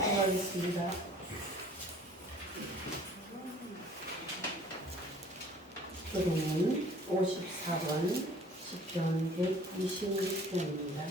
하겠습니다. 교동은 54번 10편 126편입니다.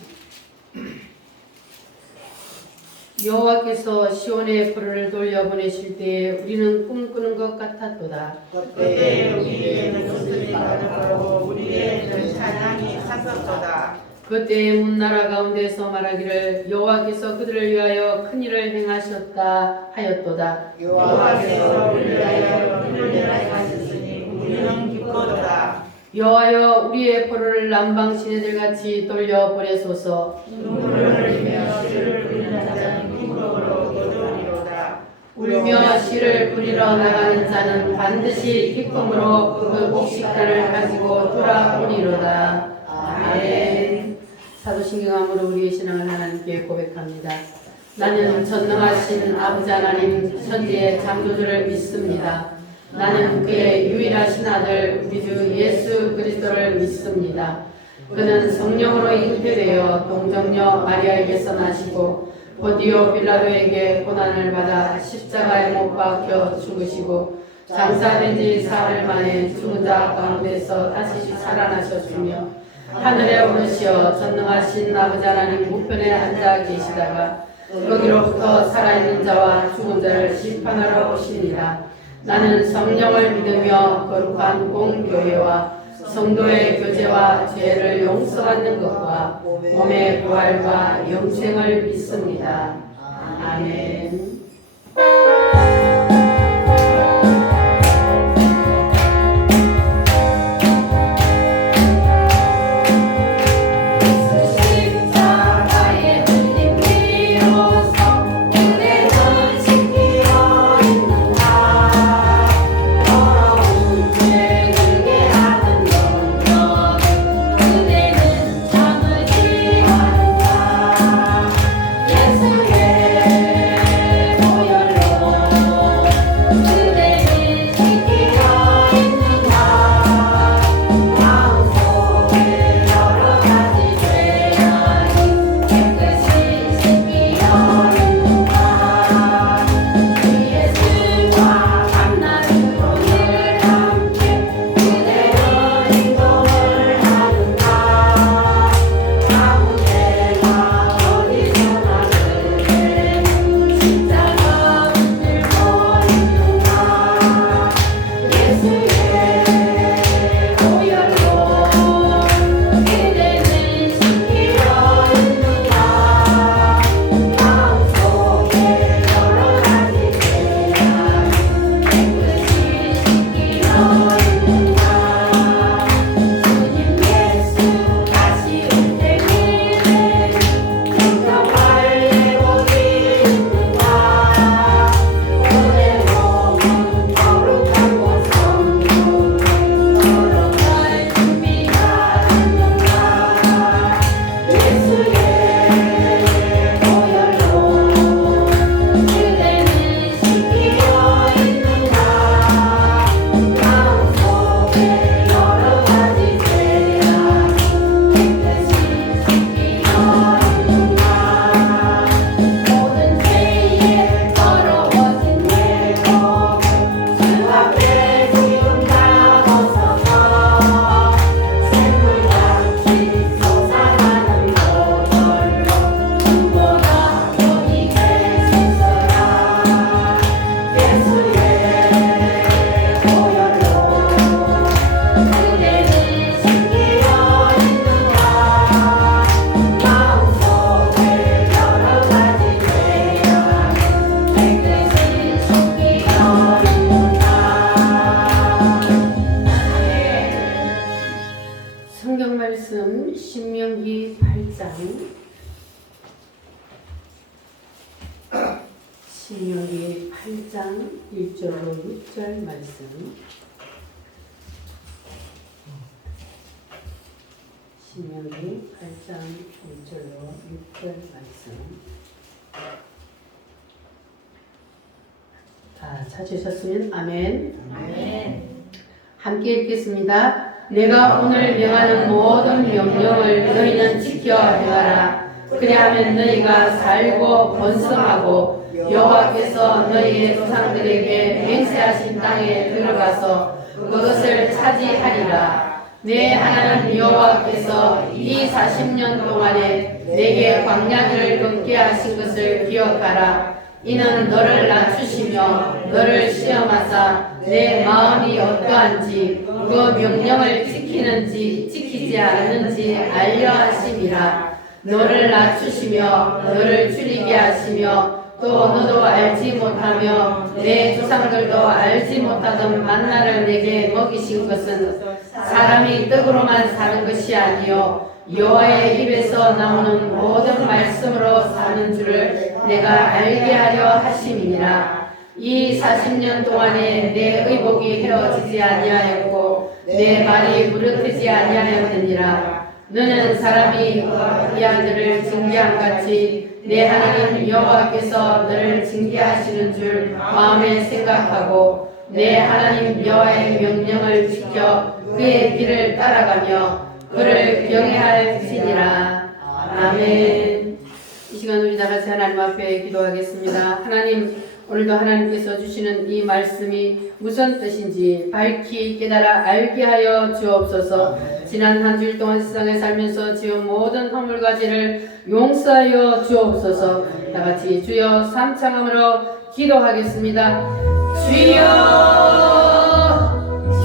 여호와께서 시온의 불을 돌려보내실 때에 우리는 꿈꾸는 것 같았도다. 그때 우리에게는 웃음이 가득하고 우리에게는 찬양이 찼었도다. 그때 문나라 가운데서 말하기를 여호와께서 그들을 위하여 큰 일을 행하셨다 하였도다. 여호와께서 우리를 위하여 큰 일을 행하셨으니 우리는 기뻐도다. 여호와여 우리의 포로를 남방 시내들같이 돌려보내소서. 눈물을 흘리며 씨를 뿌리는 자는 기쁨으로 거두리로다. 울며 씨를 뿌리러 나가는 자는 반드시 기쁨으로 그 곡식단을 가지고 돌아오리로다. 아멘. 사도신경함으로 우리의 신앙을 하나님께 고백합니다. 나는 전능하신 아버지 하나님 천지의 창조주를 믿습니다. 나는 그의 유일하신 아들 우리 주 예수 그리스도를 믿습니다. 그는 성령으로 잉태되어 동정녀 마리아에게서 나시고 본디오 빌라도에게 고난을 받아 십자가에 못 박혀 죽으시고 장사된 지 사흘 만에 죽은 자 가운데서 다시 살아나셨으며 하늘에 오르시어 전능하신 아버지 하나님 우편에 앉아 계시다가 거기로부터 살아있는 자와 죽은 자를 심판하러 오시니라. 나는 성령을 믿으며 거룩한 공교회와 성도의 교제와 죄를 용서받는 것과 몸의 부활과 영생을 믿습니다. 아멘. 성경 말씀 신명기 8장 신명기 8장 1절로 6절 말씀 신명기 8장 1절로 6절 말씀 다 찾으셨으면 아멘. 아멘. 함께 읽겠습니다. 내가 오늘 명하는 모든 명령을 너희는 지켜 행하라. 그리하면 너희가 살고 번성하고 여호와께서 너희의 조상들에게 맹세하신 땅에 들어가서 그것을 차지하리라. 내 하나님 여호와께서 이 40년 동안에 내게 광야길을 걷게 하신 것을 기억하라. 이는 너를 낮추시며 너를 시험하사 내 마음이 어떠한지 그 명령을 지키지 않는지 알려 하심이라. 너를 낮추시며 너를 줄이게 하시며 또 너도 알지 못하며 내 조상들도 알지 못하던 만나를 내게 먹이신 것은 사람이 떡으로만 사는 것이 아니요 여호와의 입에서 나오는 모든 말씀으로 사는 줄을 내가 알게 하려 하심이니라. 이 40년 동안에 내 의복이 헤어지지 아니하였고 내 말이 무르트지 아니하였느니라. 너는 사람이 이 아들을 징계함같이 내 하나님 여호와께서 너를 징계하시는 줄 마음에 생각하고 내 하나님 여호와의 명령을 지켜 그의 길을 따라가며 그를 경외할지니라. 아멘. 이 시간 우리 다 같이 하나님 앞에 기도하겠습니다. 하나님, 오늘도 하나님께서 주시는 이 말씀이 무슨 뜻인지 밝히 깨달아 알게 하여 주옵소서. 지난 한 주일 동안 세상에 살면서 지은 모든 허물과 죄를 용서하여 주옵소서. 다 같이 주여 삼창함으로 기도하겠습니다. 주여,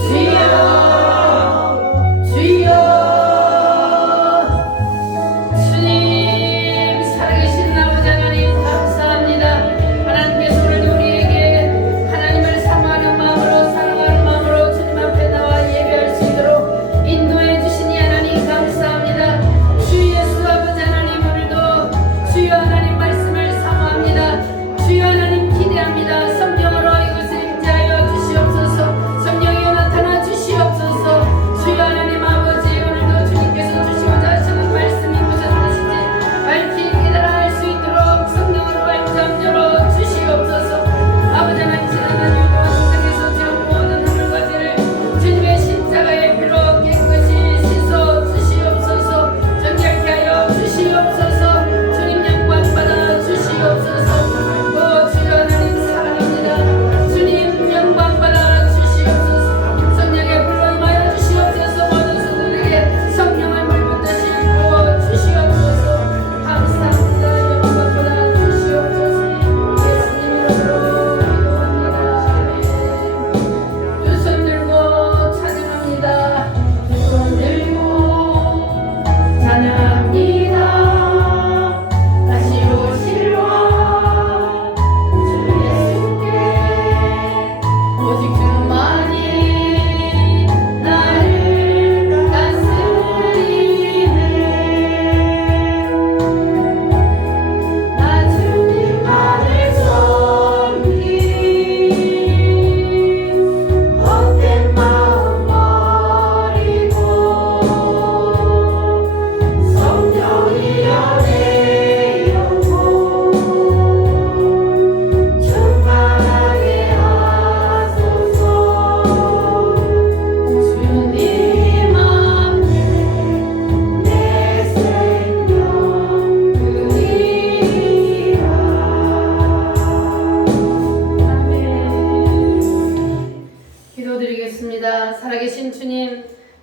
주여, 주여. 성령으로 이것을 임재하여 주시옵소서. 성령이 나타나 주시옵소서.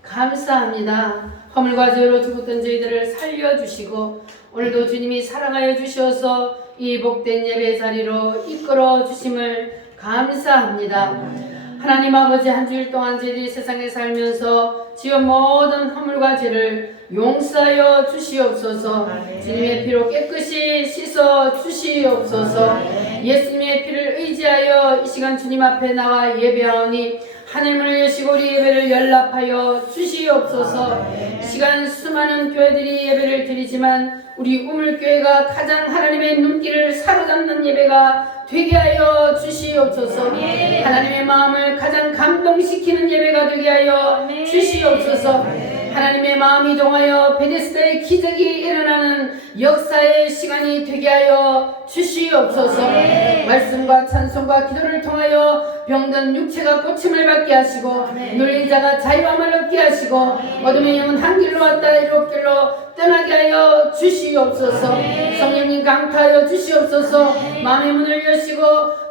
감사합니다. 허물과 죄로 죽었던 저희들을 살려주시고 오늘도 주님이 사랑하여 주셔서 이 복된 예배 자리로 이끌어 주심을 감사합니다. 하나님 아버지, 한 주일 동안 저희들이 세상에 살면서 지은 모든 허물과 죄를 용서하여 주시옵소서. 주님의 피로 깨끗이 씻어 주시옵소서. 예수님의 피를 의지하여 이 시간 주님 앞에 나와 예배하오니 하늘문을 여시고 우리 예배를 연락하여 주시옵소서. 이 시간 수많은 교회들이 예배를 드리지만 우리 우물교회가 가장 하나님의 눈길을 사로잡는 예배가 되게 하여 주시옵소서. 하나님의 마음을 가장 감동시키는 예배가 되게 하여 주시옵소서. 하나님의 마음이 동하여 베데스다의 기적이 일어나는 역사의 시간이 되게 하여 주시옵소서. 말씀과 찬송과 기도를 통하여 병든 육체가 고침을 받게 하시고 눌린 자가 자유함을 얻게 하시고 어둠의 영은 한 길로 왔다 일곱 길로 떠나게 하여 주시옵소서. 성령님 강타하여 주시옵소서. 마음의 문을 여시고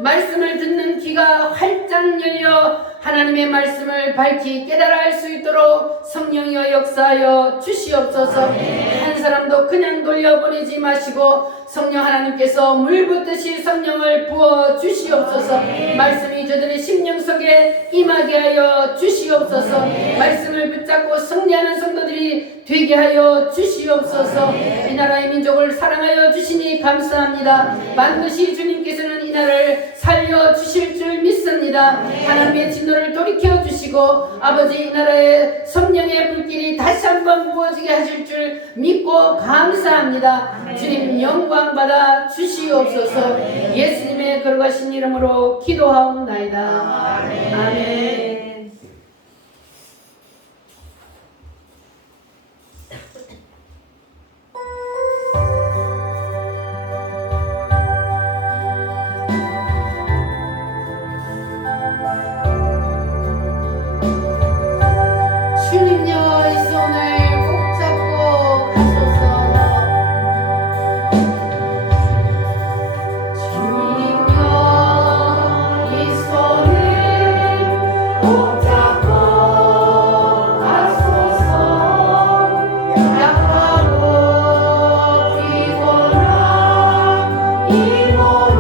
말씀을 듣는 귀가 활짝 열려 하나님의 말씀을 밝히 깨달아 알 수 있도록 성령이여 역사하여 주시옵소서. 한 사람도 그냥 돌려보내지 마시고 성령 하나님께서 물 붓듯이 성령을 부어 주시옵소서. 말씀이 저들의 심령 속에 임하게 하여 주시옵소서. 말씀을 붙잡고 승리하는 성도들이 되게 하여 주시옵소서. 이 나라의 민족을 사랑하여 주시니 감사합니다. 반드시 주님께서는 이 나라를 살려주실 줄 믿습니다. 하나님의 진노를 돌이켜 주시고 아버지 이 나라의 성령의 불길이 다시 한번 부어지게 하실 줄 믿고 감사합니다. 주님 영광 받아 주시옵소서. 예수님의 거룩하신 이름으로 기도하옵나이다. 아멘. 주님여 이 손을 꼭 잡고 가소서. 주님여 이 손을 꼭 잡고 가소서. 약하고 피곤한 이 몸을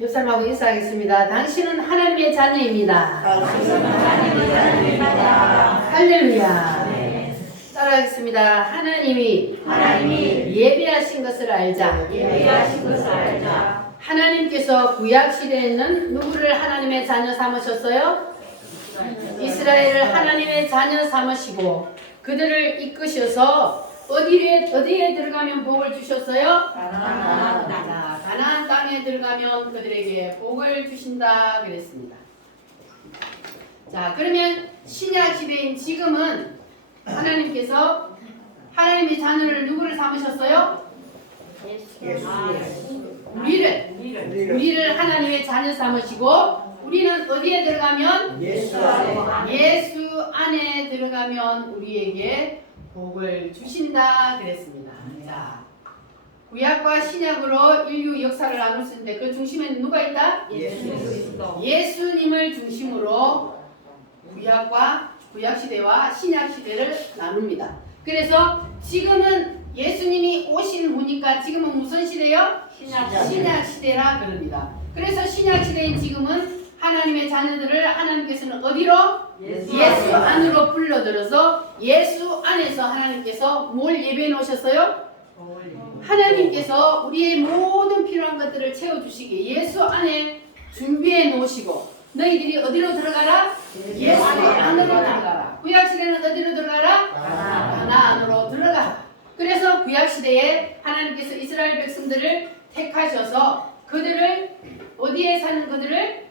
옆 사람하고 인사하겠습니다. 당신은 하나님의 자녀입니다. 할렐루야. 따라하겠습니다. 하나님이 예배하신 것을 알자. 하나님께서 구약 시대에는 누구를 하나님의 자녀 삼으셨어요? 이스라엘을 하나님의 자녀 삼으시고 그들을 이끄셔서 어디에 들어가면 복을 주셨어요? 가나안 땅에 들어가면 그들에게 복을 주신다 그랬습니다. 자, 그러면 신약 시대인 지금은 하나님께서 하나님의 자녀를 누구를 삼으셨어요? 우리를 하나님의 자녀 삼으시고 우리는 어디에 들어가면? 예수 안에 들어가면 우리에게 복을 주신다 그랬습니다. 자, 구약과 신약으로 인류 역사를 나눌 수 있는데 그 중심에는 누가 있다? 예수님을 중심으로 구약 시대와 신약 시대를 나눕니다. 그래서 지금은 예수님이 오신 후니까 지금은 무슨 시대요? 신약 시대라 그럽니다. 그래서 신약 시대인 지금은 하나님의 자녀들을 하나님께서는 어디로? 예수 안으로 불러들어서 예수 안에서 하나님께서 뭘 예배해 놓으셨어요? 하나님께서 우리의 모든 필요한 것들을 채워주시기에 예수 안에 준비해 놓으시고 너희들이 어디로 들어가라? 예수 안으로 들어가라. 구약시대는 어디로 들어가라? 가나안으로 들어가라. 그래서 구약시대에 하나님께서 이스라엘 백성들을 택하셔서 그들을 어디에 사는 그들을?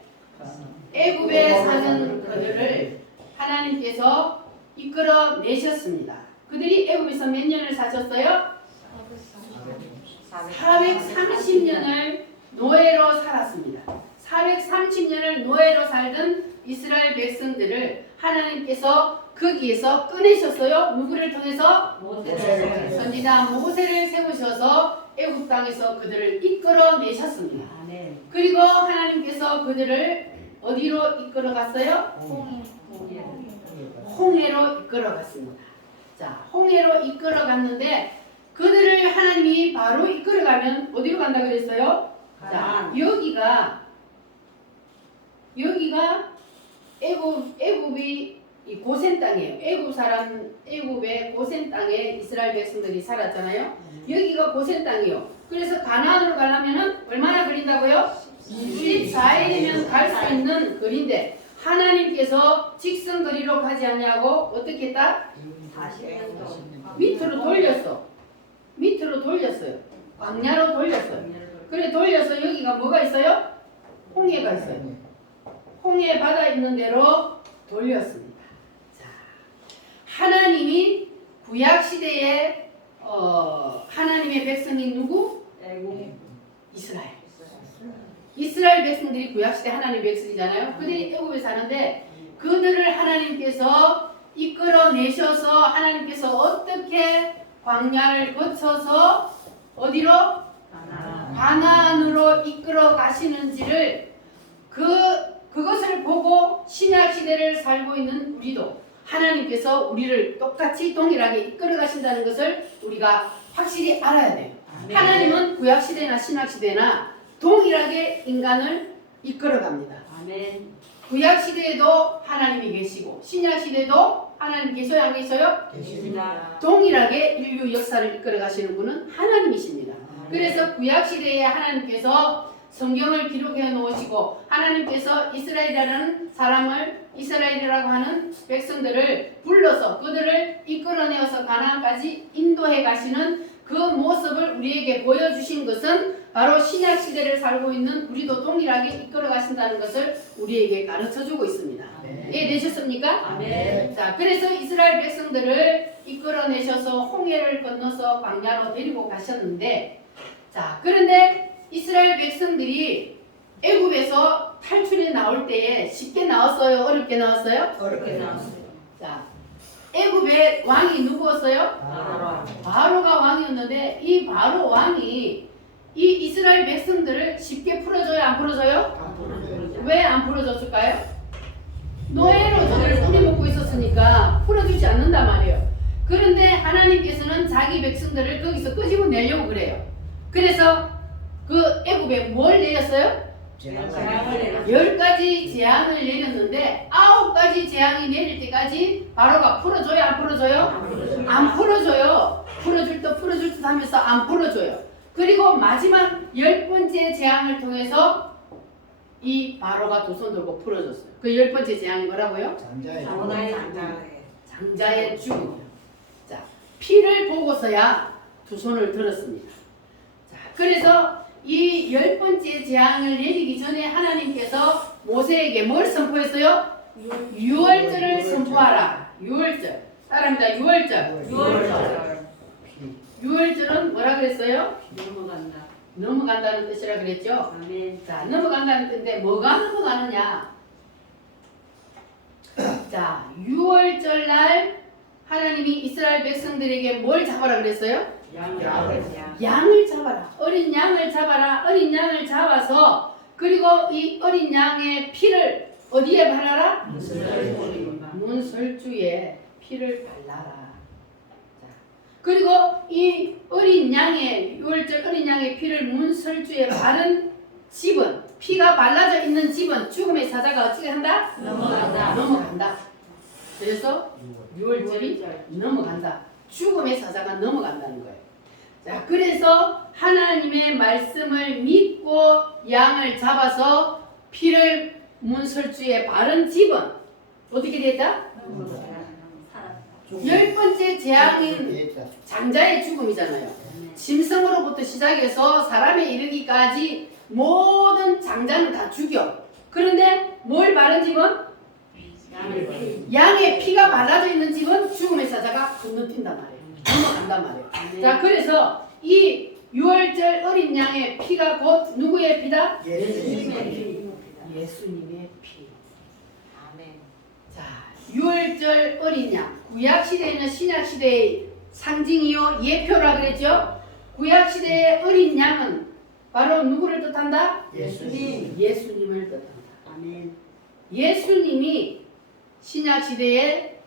애굽에 사는 그들을 하나님께서 이끌어 내셨습니다. 그들이 애굽에서 몇 년을 사셨어요? 430년을 노예로 살았습니다. 430년을 노예로 살던 이스라엘 백성들을 하나님께서 거기에서 꺼내셨어요. 누구를 통해서? 선지자 모세를 세우셔서 애굽 땅에서 그들을 이끌어 내셨습니다. 그리고 하나님께서 그들을 어디로 이끌어 갔어요? 홍해로 이끌어 갔습니다. 자, 홍해로 이끌어 갔는데 그들을 하나님이 바로 이끌어 가면 어디로 간다 그랬어요? 자, 여기가 애굽이 이 고센 땅이에요. 애굽의 고센 땅에 이스라엘 백성들이 살았잖아요. 여기가 고센 땅이요. 그래서 가나안으로 가려면은 얼마나 걸린다고요? 14일이면 갈 수 있는 거리인데 하나님께서 직선거리로 가지 않냐고 어떻게 했다? 40년 동안 밑으로 돌렸어요. 광야로 돌렸어요. 그래 돌려서 여기가 뭐가 있어요? 홍해가 있어요. 홍해 바다 있는 대로 돌렸습니다. 자, 하나님이 구약 시대에 하나님의 백성이 누구? 이스라엘 백성들이 구약 시대 하나님의 백성이잖아요. 그들이 애굽에 사는데 그들을 하나님께서 이끌어 내셔서 하나님께서 어떻게 광야를 거쳐서 어디로? 가나안으로 이끌어 가시는지를 그것을 보고 신약 시대를 살고 있는 우리도 하나님께서 우리를 똑같이 동일하게 이끌어 가신다는 것을 우리가 확실히 알아야 돼요. 하나님은 구약 시대나 신약 시대나 동일하게 인간을 이끌어 갑니다. 구약 시대에도 하나님이 계시고 신약 시대에도 하나님 계셔요, 안 계셔요? 계십니다. 동일하게 인류 역사를 이끌어 가시는 분은 하나님이십니다. 그래서 구약 시대에 하나님께서 성경을 기록해 놓으시고 하나님께서 이스라엘이라는 사람을 이스라엘이라고 하는 백성들을 불러서 그들을 이끌어내어서 가나안까지 인도해 가시는 그 모습을 우리에게 보여주신 것은 바로 신약 시대를 살고 있는 우리도 동일하게 이끌어 가신다는 것을 우리에게 가르쳐주고 있습니다. 이해되셨습니까? 자, 그래서 이스라엘 백성들을 이끌어내셔서 홍해를 건너서 광야로 데리고 가셨는데 자, 그런데 이스라엘 백성들이 애굽에서 탈출해 나올 때에 쉽게 나왔어요? 어렵게 나왔어요? 어렵게 나왔어요. 자, 애굽의 왕이 누구였어요? 바로가 왕이었는데 이 바로 왕이 이 이스라엘 백성들을 쉽게 풀어줘요? 안 풀어줘요? 왜 안 풀어줬을까요? 노예로 저들을 뿌리먹고 있었으니까 풀어주지 않는단 말이에요. 그런데 하나님께서는 자기 백성들을 거기서 끄집어 내려고 그래요. 그래서 그 애굽에 뭘 내렸어요? 10가지 재앙을 내렸는데 9가지 재앙이 내릴 때까지 바로가 풀어줘요? 안 풀어줘요? 안 풀어줘요. 풀어줄 듯 하면서 안 풀어줘요. 그리고 마지막 10번째 재앙을 통해서 이 바로가 두 손 들고 풀어줬어요. 그 10번째 재앙이 뭐라고요? 장자의 죽음. 자, 피를 보고서야 두 손을 들었습니다. 자, 그래서 이 10번째 재앙을 내리기 전에 하나님께서 모세에게 뭘 선포했어요? 유월절을 선포하라. 유월절. 따라합니다. 유월절. 유월절은 뭐라 그랬어요? 넘어간다는 뜻이라 그랬죠? 자, 넘어간다는 뜻인데 뭐가 넘어가느냐? 자, 유월절 날 하나님이 이스라엘 백성들에게 뭘 잡아라 그랬어요? 양을 잡아라. 어린 양을 잡아라. 어린 양을 잡아서 그리고 이 어린 양의 피를 어디에 바라라? 문설주에 피를 발라라. 자, 그리고 이 어린 양의 유월절 어린 양의 피를 문설주에 바른 집은 피가 발라져 있는 집은 죽음의 사자가 어떻게 한다? 넘어간다. 그래서 유월절이 넘어간다. 죽음의 사자가 넘어간다는 거예요. 자, 그래서 하나님의 말씀을 믿고 양을 잡아서 피를 문설주에 바른 집은 어떻게 됐다? 열 번째 재앙인 장자의 죽음이잖아요. 짐승으로부터 시작해서 사람에 이르기까지 모든 장자는 다 죽여. 그런데 뭘 바른 집은? 양의 피가 발라져 있는 집은 죽음의 사자가 건너뛴단 말이에요. 넘어간단 말이에요. 자, 그래서 이 유월절 어린 양의 피가 곧 누구의 피다? 예수님의 피. 예수님의 피. 자, 유월절 어린 양. 구약 시대에는 신약 시대의 상징이요 예표라 그랬죠. 구약 시대의 어린 양은 바로 누구를 뜻한다? 예수님을 뜻한다. 예수님이 신약 시대에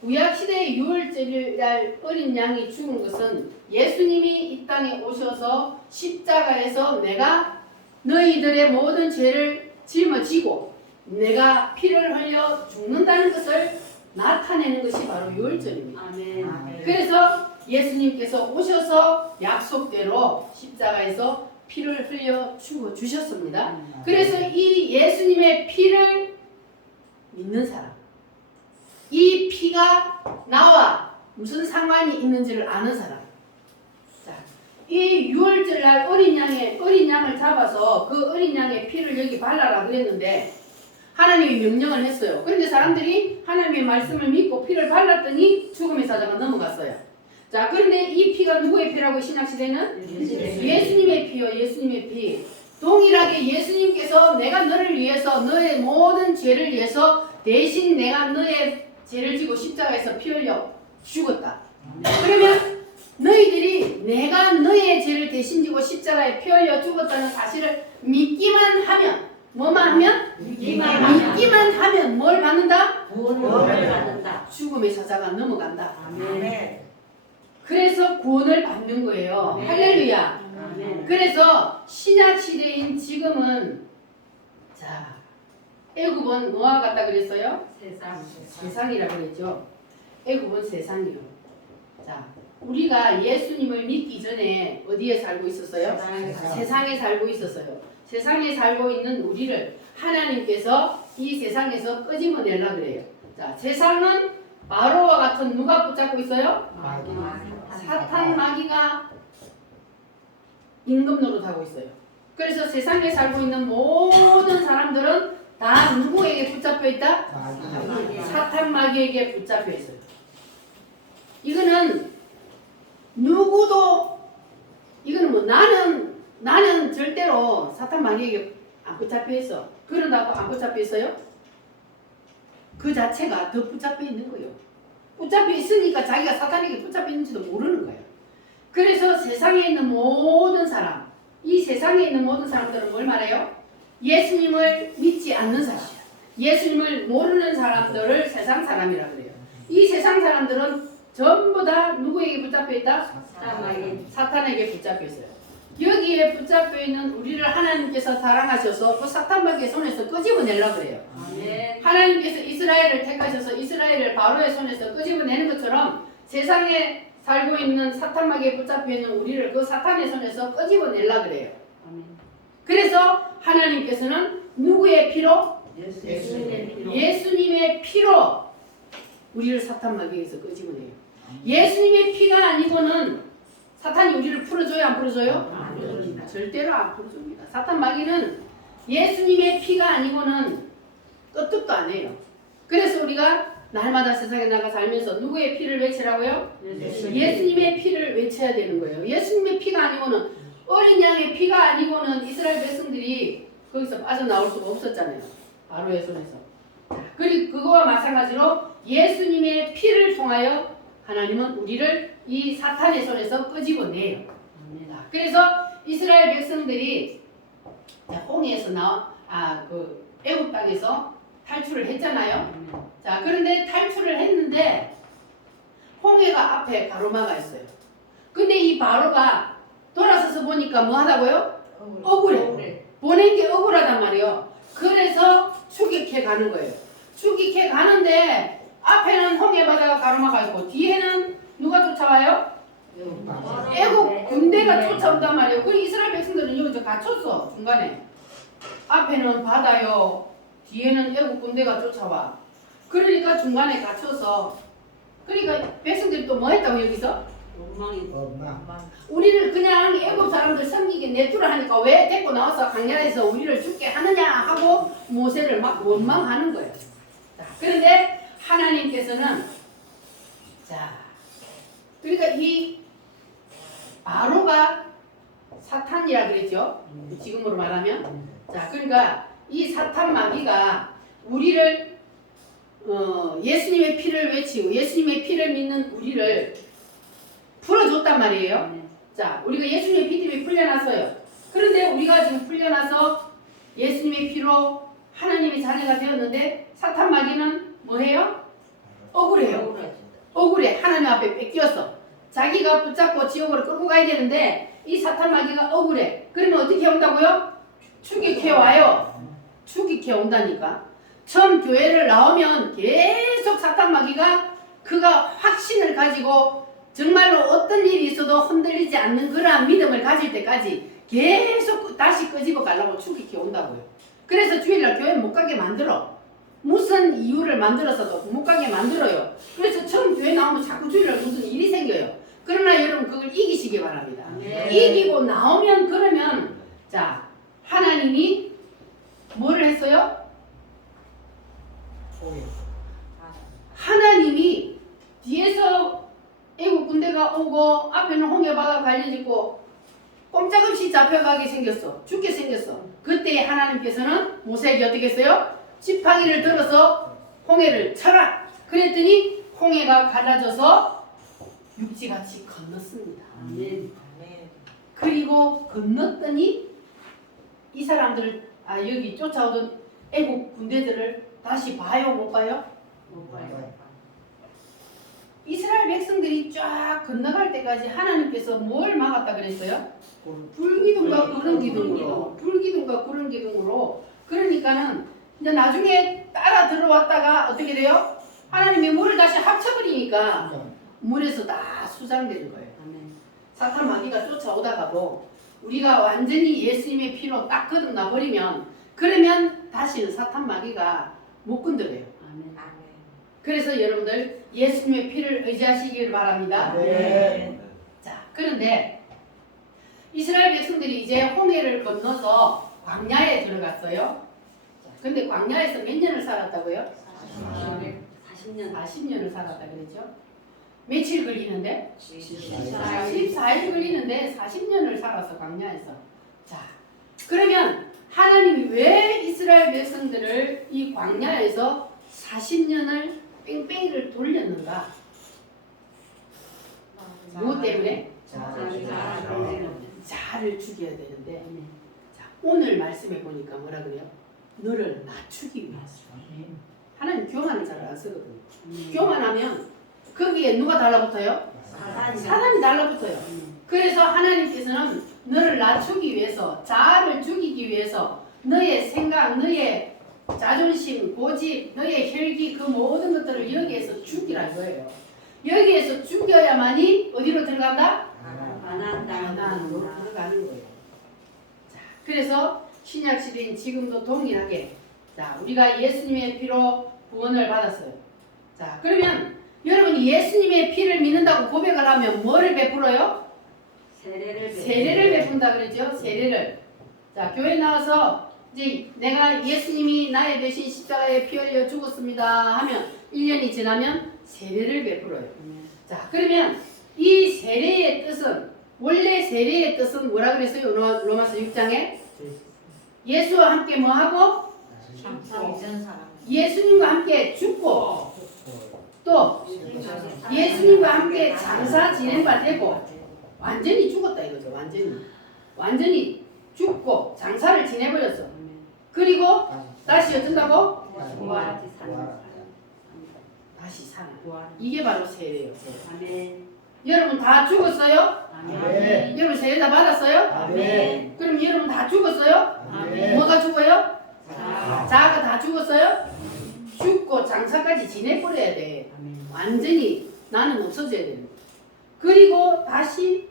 구약 시대의 유월절 어린 양이 죽은 것은 예수님이 이 땅에 오셔서 십자가에서 내가 너희들의 모든 죄를 짊어지고 내가 피를 흘려 죽는다는 것을 나타내는 것이 바로 유월절입니다. 그래서 예수님께서 오셔서 약속대로 십자가에서 피를 흘려 죽어 주셨습니다. 그래서 이 예수님의 피를 믿는 사람, 이 피가 나와 무슨 상관이 있는지를 아는 사람. 자, 이 유월절날 어린 양을 잡아서 그 어린 양의 피를 여기 발라라 그랬는데 하나님이 명령을 했어요. 그런데 사람들이 하나님의 말씀을 믿고 피를 발랐더니 죽음의 사자가 넘어갔어요. 자, 그런데 이 피가 누구의 피라고 신약시대는? 예수님의 피요. 예수님의 피. 동일하게 예수님께서 내가 너를 위해서 너의 모든 죄를 위해서 대신 내가 너의 죄를 지고 십자가에서 피 흘려 죽었다. 그러면 너희들이 내가 너의 죄를 대신 지고 십자가에 피 흘려 죽었다는 사실을 믿기만 하면 뭐만 하면? 믿기만 하면 뭘 받는다? 구원을 받는다. 죽음의 사자가 넘어간다. 아멘. 그래서 구원을 받는 거예요. 네. 할렐루야. 아멘. 그래서 신약 시대인 지금은 자, 애굽은 뭐와 같다 그랬어요? 세상이라 그랬죠. 애굽은 세상이요. 자, 우리가 예수님을 믿기 전에 어디에 살고 있었어요? 세상에 살고 있었어요. 세상에 살고 있는 우리를 하나님께서 이 세상에서 끄집어내려 그래요. 자, 세상은 바로와 같은 누가 붙잡고 있어요? 사탄 마귀가 임금 노릇하고 있어요. 그래서 세상에 살고 있는 모든 사람들은 다 누구에게 붙잡혀 있다? 사탄 마귀에게 붙잡혀 있어요. 이거는 누구도 이거는 뭐 나는 절대로 사탄 마귀에게 안 붙잡혀 있어. 그런다고 안 붙잡혀 있어요? 그 자체가 더 붙잡혀 있는 거예요. 붙잡혀 있으니까 자기가 사탄에게 붙잡혀 있는지도 모르는 거예요. 그래서 세상에 있는 모든 사람, 이 세상에 있는 모든 사람들은 뭘 말해요? 예수님을 믿지 않는 사람, 예수님을 모르는 사람들을 세상 사람이라 그래요. 이 세상 사람들은 전부 다 누구에게 붙잡혀 있다? 사탄에게 붙잡혀 있어요. 여기에 붙잡혀 있는 우리를 하나님께서 사랑하셔서 그 사탄 마귀의 손에서 끄집어내려고 그래요. 하나님께서 이스라엘을 택하셔서 이스라엘을 바로의 손에서 끄집어내는 것처럼 세상에 살고 있는 사탄 마귀에 붙잡혀 있는 우리를 그 사탄의 손에서 끄집어내려고 그래요. 그래서 하나님께서는 누구의 피로? 예수님의 피로 우리를 사탄 마귀에서 끄집어내요. 예수님의 피가 아니고는 사탄이 우리를 풀어줘요? 안 풀어줘요? 절대로 안 풀어줍니다. 사탄 마귀는 예수님의 피가 아니고는 끄떡도 안 해요. 그래서 우리가 날마다 세상에 나가 살면서 누구의 피를 외치라고요? 예수님의 피를 외쳐야 되는 거예요. 예수님의 피가 아니고는 어린 양의 피가 아니고는 이스라엘 백성들이 거기서 빠져나올 수가 없었잖아요. 바로의 손에서. 그리고 그거와 마찬가지로 예수님의 피를 통하여 하나님은 우리를 이 사탄의 손에서 끄집어내요. 그래서 이스라엘 백성들이 홍해에서 애굽 땅에서 탈출을 했잖아요. 자, 그런데 탈출을 했는데 홍해가 앞에 가로막아 있어요. 근데 이 바로가 돌아서서 보니까 뭐 하다고요? 억울해. 보낸 게 억울하단 말이에요. 그래서 추격해 가는 거예요. 추격해 가는데 앞에는 홍해 바다가 가로막아 있고 뒤에는 누가 쫓아와요? 애국 군대가 쫓아온단 말이에요. 그 이스라엘 백성들은 여기서 갇혔어. 중간에. 앞에는 바다요. 뒤에는 애국 군대가 쫓아와. 그러니까 중간에 갇혀서. 그러니까 백성들이 또 뭐 했다고 여기서? 우리를 그냥 애국 사람들 섬기게 내두라 하니까 왜 데리고 나와서 광야에서 우리를 죽게 하느냐 하고 모세를 막 원망하는 거예요. 자, 그런데 하나님께서는 자, 그러니까 이 바로가 사탄이라 그랬죠. 지금으로 말하면 자, 그러니까 이 사탄 마귀가 우리를 예수님의 피를 외치고 예수님의 피를 믿는 우리를 풀어줬단 말이에요. 자, 우리가 예수님의 피 때문에 풀려났어요. 그런데 우리가 지금 풀려나서 예수님의 피로 하나님의 자녀가 되었는데 사탄 마귀는 뭐해요? 억울해요. 억울해. 하나님 앞에 뺏겼어. 자기가 붙잡고 지옥으로 끌고 가야 되는데 이 사탄 마귀가 억울해. 그러면 어떻게 온다고요? 추격해 와요. 추격해 온다니까. 처음 교회를 나오면 계속 사탄 마귀가 그가 확신을 가지고 정말로 어떤 일이 있어도 흔들리지 않는 그러한 믿음을 가질 때까지 계속 다시 끄집어 가려고 추격해 온다고요. 그래서 주일날 교회 못 가게 만들어. 무슨 이유를 만들어서도 못 가게 만들어요. 그래서 처음 교회 나오면 자꾸 주일날 무슨 일이 생겨요. 그러나 여러분 그걸 이기시기 바랍니다. 이기고 나오면 그러면 자, 하나님이 뭐를 했어요? 하나님이 뒤에서 애국 군대가 오고 앞에는 홍해바다 갈려지고 꼼짝없이 잡혀가게 생겼어. 죽게 생겼어. 그때 하나님께서는 모세에게 어떻게 했어요? 지팡이를 들어서 홍해를 쳐라. 그랬더니 홍해가 갈라져서 육지같이 건넜습니다. 그리고 건넜더니 이 사람들을 여기 쫓아오던 애국 군대들을 다시 봐요? 못 봐요? 못 봐요. 이스라엘 백성들이 쫙 건너갈 때까지 하나님께서 뭘 막았다 그랬어요? 불기둥과 구름 기둥으로. 불기둥과 구름 기둥으로. 그러니까는 이제 나중에 따라 들어왔다가 어떻게 돼요? 하나님이 물을 다시 합쳐버리니까 물에서 다 수장되는 거예요. 사탄 마귀가 쫓아오다가도 우리가 완전히 예수님의 피로 딱 거듭나 버리면 그러면 다시는 사탄 마귀가 못 건드려요. 그래서 여러분들 예수님의 피를 의지하시길 바랍니다. 네. 자, 그런데 이스라엘 백성들이 이제 홍해를 건너서 광야에 들어갔어요. 근데 광야에서 몇 년을 살았다고요? 40년을 살았다 그랬죠. 며칠 걸리는데? 14일 걸리는데 40년을 살아서 광야에서. 자, 그러면 하나님이 왜 이스라엘 백성들을 이 광야에서 40년을 뺑뺑이를 돌렸는가? 무엇 때문에? 자를 죽여야 되는데 자, 오늘 말씀해 보니까 뭐라 그래요? 너를 낮추기 위해서. 하나님 교만을 잘 안 쓰거든요. 교만하면 거기에 누가 달라붙어요? 사단이 달라붙어요. 그래서 하나님께서는 너를 낮추기 위해서, 자아를 죽이기 위해서 너의 생각, 너의 자존심, 고집, 너의 혈기 그 모든 것들을 여기에서 죽이라 이거예요. 여기에서 죽여야만이 어디로 들어간다? 가나안으로 들어가는 거예요. 자, 그래서 신약 시대인 지금도 동일하게 자, 우리가 예수님의 피로 구원을 받았어요. 자, 그러면 여러분이 예수님의 피를 믿는다고 고백을 하면 뭐를 베풀어요? 세례를 베푼다 그랬죠? 세례를. 자, 교회 나와서 이제 내가 예수님이 나의 대신 십자가에 피 흘려 죽었습니다 하면 1년이 지나면 세례를 베풀어요. 자, 그러면 이 세례의 뜻은 원래 세례의 뜻은 뭐라 그랬어요? 로마서 6장에 예수와 함께 뭐하고? 예수님과 함께 죽고 또 예수님과 함께 장사 지낸 바 되고 완전히 죽었다 이거죠. 완전히 죽고 장사를 지내버렸어. 그리고 다시 어쩐다고? 구하지 사는 다시 사는. 구하. 이게 바로 세례예요. 세례. 아멘. 여러분 다 죽었어요? 아멘. 여러분 세례 다 받았어요? 아멘. 그럼 여러분 다 죽었어요? 아멘. 뭐가 죽어요? 자. 자아가 다 죽었어요? 죽고 장사까지 지내버려야 돼. 아멘. 완전히 나는 없어져야 됩니다. 그리고 다시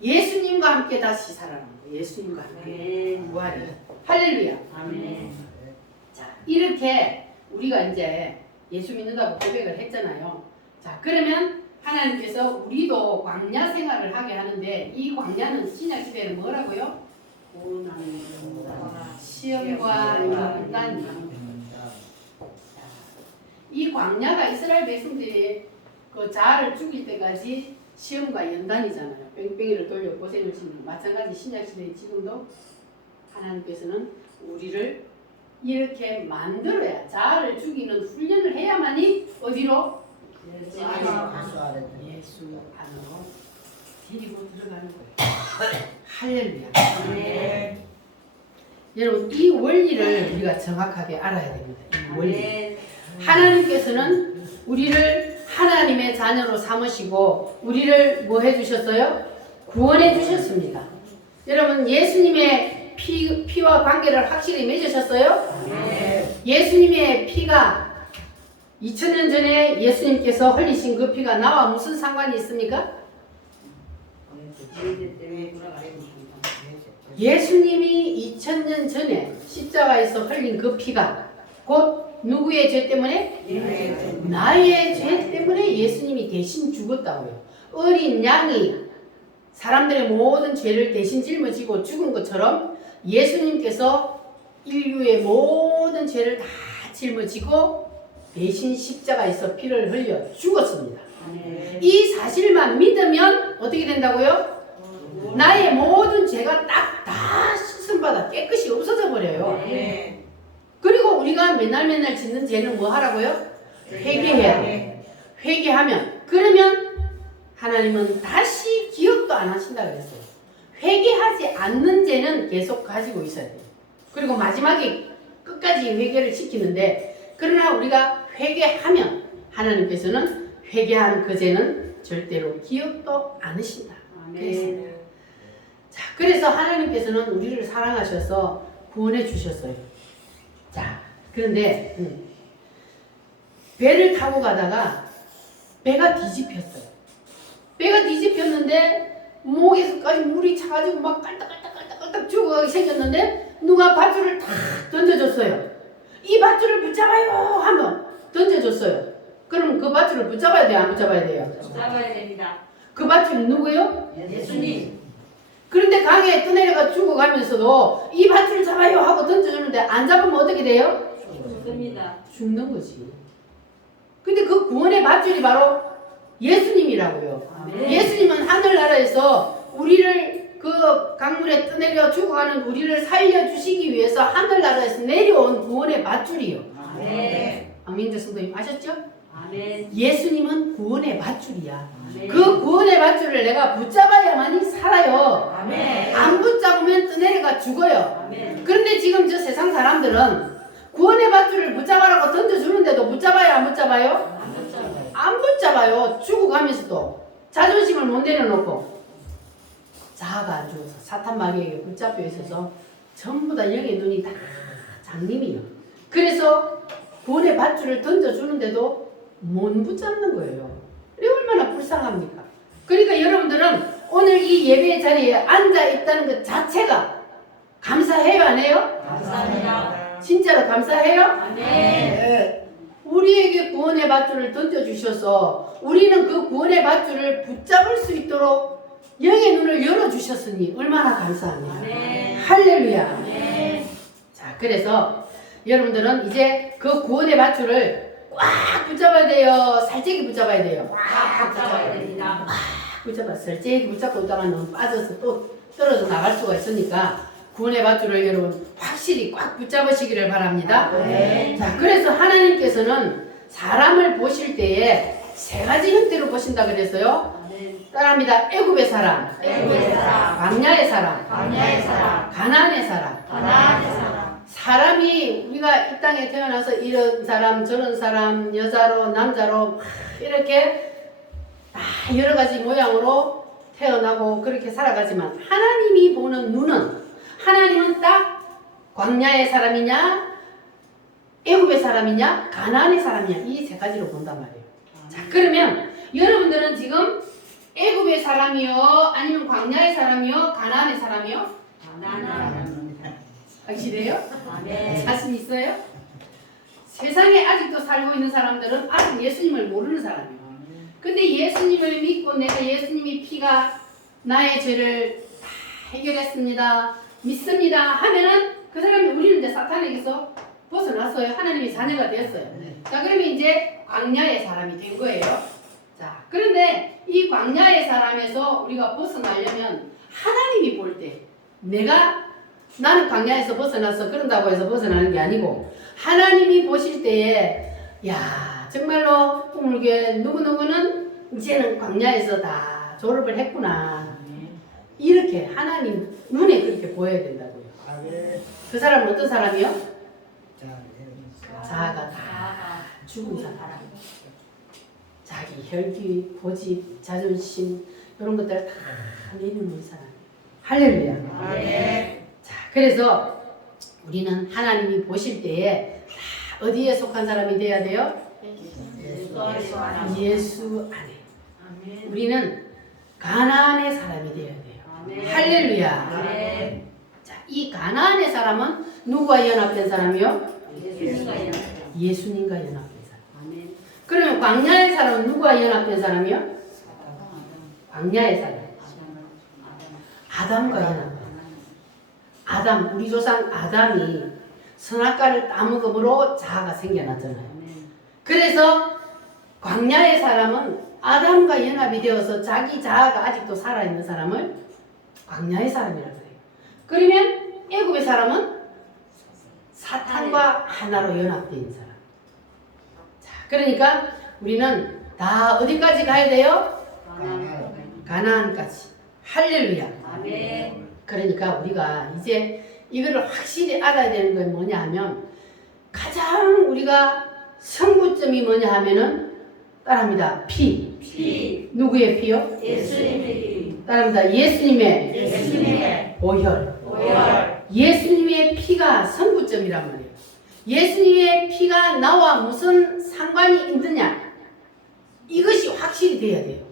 예수님과 함께 다시 살아나는 거예요. 예수님과 함께 아멘. 부활이에요. 할렐루야. 아멘. 자, 이렇게 우리가 이제 예수 믿는다고 고백을 했잖아요. 자, 그러면 하나님께서 우리도 광야 생활을 하게 하는데 이 광야는 신약 시대는 뭐라고요? 고난의 시험과 연단. 이 광야가 이스라엘 백성들이 그 자아를 죽일 때까지 시험과 연단이잖아요. 뺑뺑이를 돌려 고생을 치는 마찬가지 신약 시대 지금도 하나님께서는 우리를 이렇게 만들어야 자아를 죽이는 훈련을 해야만이 어디로? 예수 안으로 데리고 들어가는 거예요. 할렐루야. 아멘. 여러분 이 원리를 우리가 정확하게 알아야 됩니다. 이 원리. 아멘. 하나님께서는 우리를 하나님의 자녀로 삼으시고 우리를 뭐 해주셨어요? 구원해 주셨습니다. 여러분 예수님의 피와 관계를 확실히 맺으셨어요? 네. 예수님의 피가 2000년 전에 예수님께서 흘리신 그 피가 나와 무슨 상관이 있습니까? 죄 때문에 돌아가십니다. 예수님이 2000년 전에 십자가에서 흘린 그 피가 곧 누구의 죄 때문에? 나의 죄 때문에 예수님이 대신 죽었다고요. 어린 양이 사람들의 모든 죄를 대신 짊어지고 죽은 것처럼 예수님께서 인류의 모든 죄를 다 짊어지고 대신 십자가에서 피를 흘려 죽었습니다. 아멘. 이 사실만 믿으면 어떻게 된다고요? 나의 모든 죄가 딱 다 씻음받아 깨끗이 없어져 버려요. 아멘. 그리고 우리가 맨날 짓는 죄는 뭐 하라고요? 회개해야 돼. 회개하면 그러면 하나님은 다시 기억도 안 하신다 그랬어요. 회개하지 않는 죄는 계속 가지고 있어야 돼요. 그리고 마지막에 끝까지 회개를 시키는데 그러나 우리가 회개하면 하나님께서는 회개한 그 죄는 절대로 기억도 안 하신다. 아멘. 자, 그래서 하나님께서는 우리를 사랑하셔서 구원해 주셨어요. 자, 그런데 배를 타고 가다가 배가 뒤집혔어요. 배가 뒤집혔는데 목에서까지 물이 차가지고 막 깔딱깔딱깔딱깔딱 죽어가게 생겼는데 누가 밧줄을 탁 던져줬어요. 이 밧줄을 붙잡아요 하면 던져줬어요. 그럼 그 밧줄을 붙잡아야 돼요? 안 붙잡아야 돼요? 잡아야 됩니다. 그 밧줄은 누구예요? 예수님. 그런데 강에 떠내려가 죽어가면서도 이 밧줄 잡아요 하고 던져주는데 안 잡으면 어떻게 돼요? 좋습니다. 죽는 거지. 근데 그 구원의 밧줄이 바로 예수님이라고요. 아멘. 예수님은 하늘나라에서 우리를 그 강물에 떠내려 죽어가는 우리를 살려주시기 위해서 하늘나라에서 내려온 구원의 밧줄이요. 아멘. 박민재 성도님 아셨죠? 아멘. 예수님은 구원의 밧줄이야. 아멘. 그 구원의 밧줄을 내가 붙잡아야만이 살아요. 아멘. 안 붙잡으면 떠내려가 죽어요. 아멘. 그런데 지금 저 세상 사람들은 구원의 밧줄을 붙잡아라고 던져주는데도 붙잡아요? 안 붙잡아요? 안 붙잡아요. 안 붙잡아요. 죽어가면서도 자존심을 못 내려놓고 자아가 안 죽어서 사탄 마귀에게 붙잡혀 있어서 전부 다 영의 눈이 다 장님이요. 그래서 구원의 밧줄을 던져주는데도 못 붙잡는 거예요. 이게 얼마나 불쌍합니까? 그러니까 여러분들은 오늘 이 예배 자리에 앉아 있다는 것 자체가 감사해요, 안 해요? 감사합니다. 진짜로 감사해요? 아멘. 우리에게 구원의 밧줄을 던져주셔서 우리는 그 구원의 밧줄을 붙잡을 수 있도록 영의 눈을 열어주셨으니 얼마나 감사합니까? 아멘. 할렐루야. 아멘. 자, 그래서 여러분들은 이제 그 구원의 밧줄을 꽉 붙잡아야 돼요? 살짝이 붙잡아야 돼요? 꽉 잡아야 됩니다. 붙잡아 살짝이 붙잡고 있다가 너무 빠져서 또 떨어져 나갈 수가 있으니까 구원의 밧줄을 여러분 확실히 꽉 붙잡으시기를 바랍니다. 네. 자, 그래서 하나님께서는 사람을 보실 때에 세 가지 형태로 보신다 그랬어요. 아멘. 따라합니다. 애굽의 사람, 애굽의 사람, 광야의 사람, 광야의 사람, 가나안의 사람. 가나안의 사람. 사람이 우리가 이 땅에 태어나서 이런 사람 저런 사람 여자로 남자로 막 이렇게 다 여러 가지 모양으로 태어나고 그렇게 살아가지만 하나님이 보는 눈은 하나님은 딱 광야의 사람이냐 애굽의 사람이냐 가나안의 사람이냐 이 세 가지로 본단 말이에요. 자 그러면 여러분들은 지금 애굽의 사람이요 아니면 광야의 사람이요 가나안의 사람이요? 확실해요? 자신 있어요? 세상에 아직도 살고 있는 사람들은 아직 예수님을 모르는 사람이에요. 근데 예수님을 믿고 내가 예수님이 피가 나의 죄를 다 해결했습니다. 믿습니다. 하면은 그 사람이 우리는 이제 사탄에게서 벗어났어요. 하나님의 자녀가 되었어요. 자 그러면 이제 광야의 사람이 된 거예요. 자 그런데 이 광야의 사람에서 우리가 벗어나려면 하나님이 볼 때 나는 광야에서 벗어나서 그런다고 해서 벗어나는 게 아니고 하나님이 보실 때에 야 정말로 풍물교회 누구누구는 이제는 광야에서 다 졸업을 했구나 이렇게 하나님 눈에 그렇게 보여야 된다고요. 그 사람은 어떤 사람이요? 자아가 다 죽은 사람. 자기 혈기, 고집, 자존심 이런 것들 다 내려놓은 사람. 할렐루야. 자, 그래서 우리는 하나님이 보실 때에 다 어디에 속한 사람이 돼야 돼요? 예수 안에. 우리는 가나안의 사람이 돼야 돼요. 할렐루야. 자, 이 가나안의 사람은 누구와 연합된 사람이요? 예수님과 연합된 사람. 그러면 광야의 사람은 누구와 연합된 사람이요? 광야의 사람. 아담과 연합된 아담, 우리 조상 아담이 선악과를 따먹음으로 자아가 생겨났잖아요. 그래서 광야의 사람은 아담과 연합이 되어서 자기 자아가 아직도 살아있는 사람을 광야의 사람이라고 해요. 그러면 애굽의 사람은 사탄과 하나로 연합된 사람. 자, 그러니까 우리는 다 어디까지 가야 돼요? 가나안까지. 할렐루야. 그러니까 우리가 이제 이거를 확실히 알아야 되는 건 뭐냐 하면 가장 우리가 성구점이 뭐냐 하면은 따라합니다. 피. 누구의 피요? 예수님의 따라합니다. 예수님의 오혈. 예수님의 피가 성구점이란 말이에요. 예수님의 피가 나와 무슨 상관이 있느냐 이것이 확실히 돼야 돼요.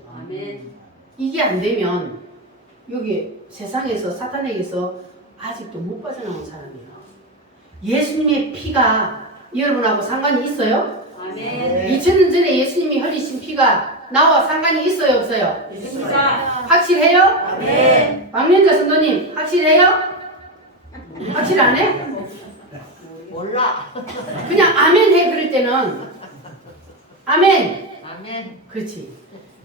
이게 안 되면 여기 세상에서 사탄에게서 아직도 못 빠져나온 사람이에요. 예수님의 피가 여러분하고 상관이 있어요? 2000년 전에 예수님이 흘리신 피가 나와 상관이 있어요? 없어요? 확실해요? 박명자 성도님 확실해요? 확실 안 해? 몰라. 그냥 아멘 해 그럴 때는 아멘. 그렇지.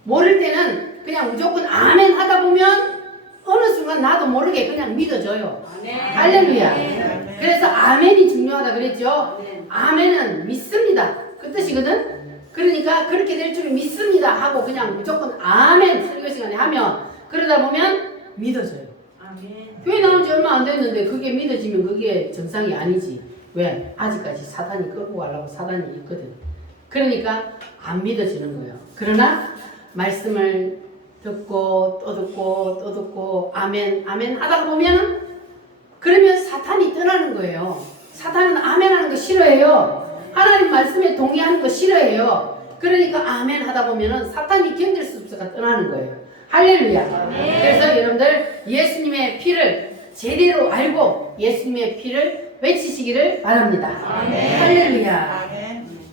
모를 때는 그냥 무조건 아멘 하다 보면 어느 순간 나도 모르게 그냥 믿어져요. 할렐루야. 그래서 아멘이 중요하다 그랬죠. 아멘은 믿습니다. 그 뜻이거든. 그러니까 그렇게 될 줄 믿습니다 하고 그냥 무조건 아멘 설교 시간에 하면 그러다 보면 믿어져요. 교회 나온 지 얼마 안 됐는데 그게 믿어지면 그게 정상이 아니지. 왜? 아직까지 사탄이 끌고 가려고 사단이 있거든. 그러니까 안 믿어지는 거예요. 그러나 말씀을 듣고 또 듣고 또 듣고 아멘 하다 보면은 그러면 사탄이 떠나는 거예요. 사탄은 아멘 하는 거 싫어해요. 하나님 말씀에 동의하는 거 싫어해요. 그러니까 아멘 하다 보면은 사탄이 견딜 수 없어서 떠나는 거예요. 할렐루야. 그래서 여러분들 예수님의 피를 제대로 알고 예수님의 피를 외치시기를 바랍니다. 할렐루야.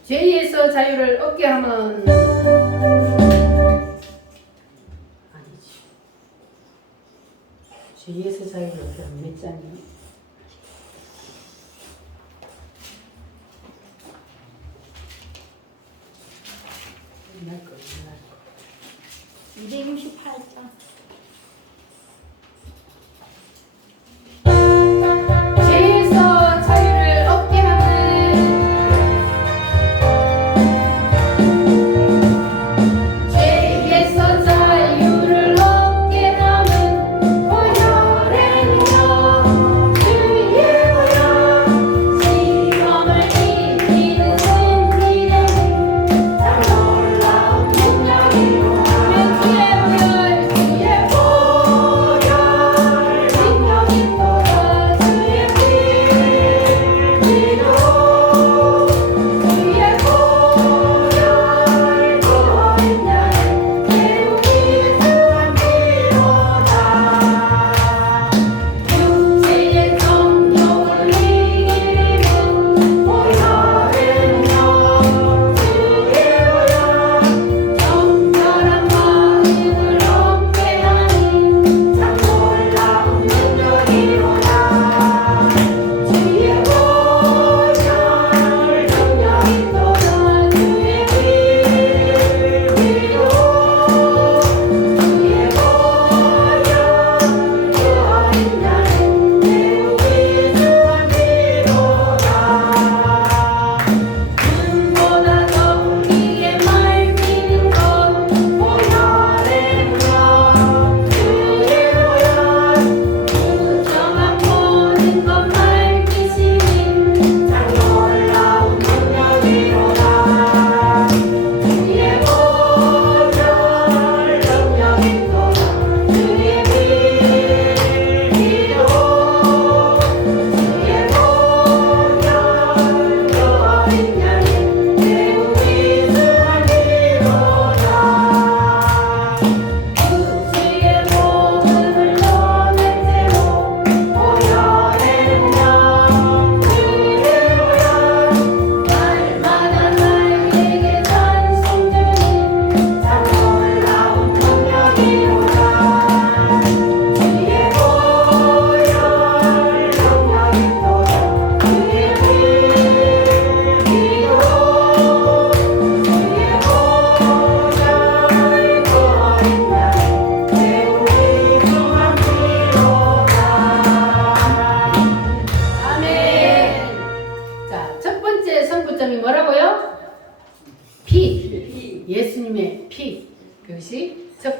죄에서 자유를 얻게 하면 아니지. 죄에서 자유를 얻게 하면 몇 장이요? 옛날 거. 268장. 죄에서 자유를 얻게 하는 죄에서 자유를 얻게 하는 보혈의 능력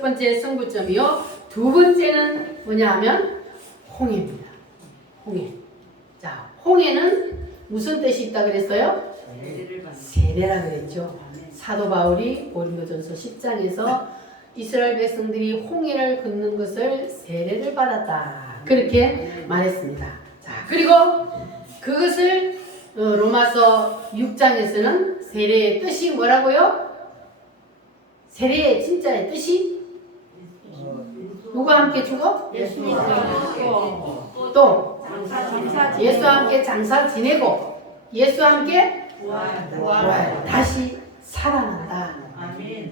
번째 승부점이요. 두 번째는 뭐냐 하면 홍해입니다. 홍해. 자, 홍해는 무슨 뜻이 있다 그랬어요? 세례라 그랬죠. 사도 바울이 고린도전서 10장에서 이스라엘 백성들이 홍해를 걷는 것을 세례를 받았다. 그렇게 말했습니다. 자, 그리고 그것을 로마서 6장에서는 세례의 뜻이 뭐라고요? 세례의 진짜의 뜻이 누구와 함께 죽어? 또 예수와 함께 장사 지내고 예수와 함께 다시 살아난다.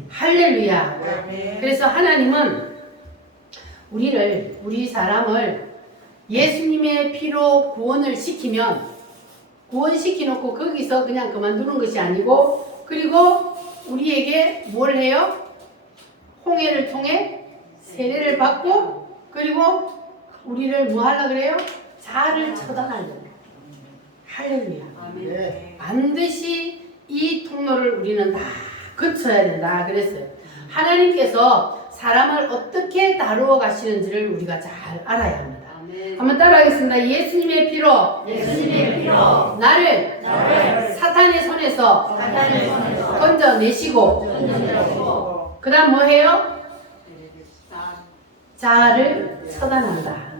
할렐루야. 그래서 하나님은 우리 사람을 예수님의 피로 구원을 시키놓고 거기서 그냥 그만두는 것이 아니고, 그리고 우리에게 뭘 해요? 홍해를 통해 세례를 받고, 그리고 우리를 뭐 하려고 그래요? 자아를 처단하려고. 할렐루야. 반드시 이 통로를 우리는 다 거쳐야 된다 그랬어요. 하나님께서 사람을 어떻게 다루어 가시는지를 우리가 잘 알아야 합니다. 한번 따라하겠습니다. 예수님의 피로 나를 사탄의 손에서 건져내시고, 그 다음 뭐 해요? 자아를 처단한다.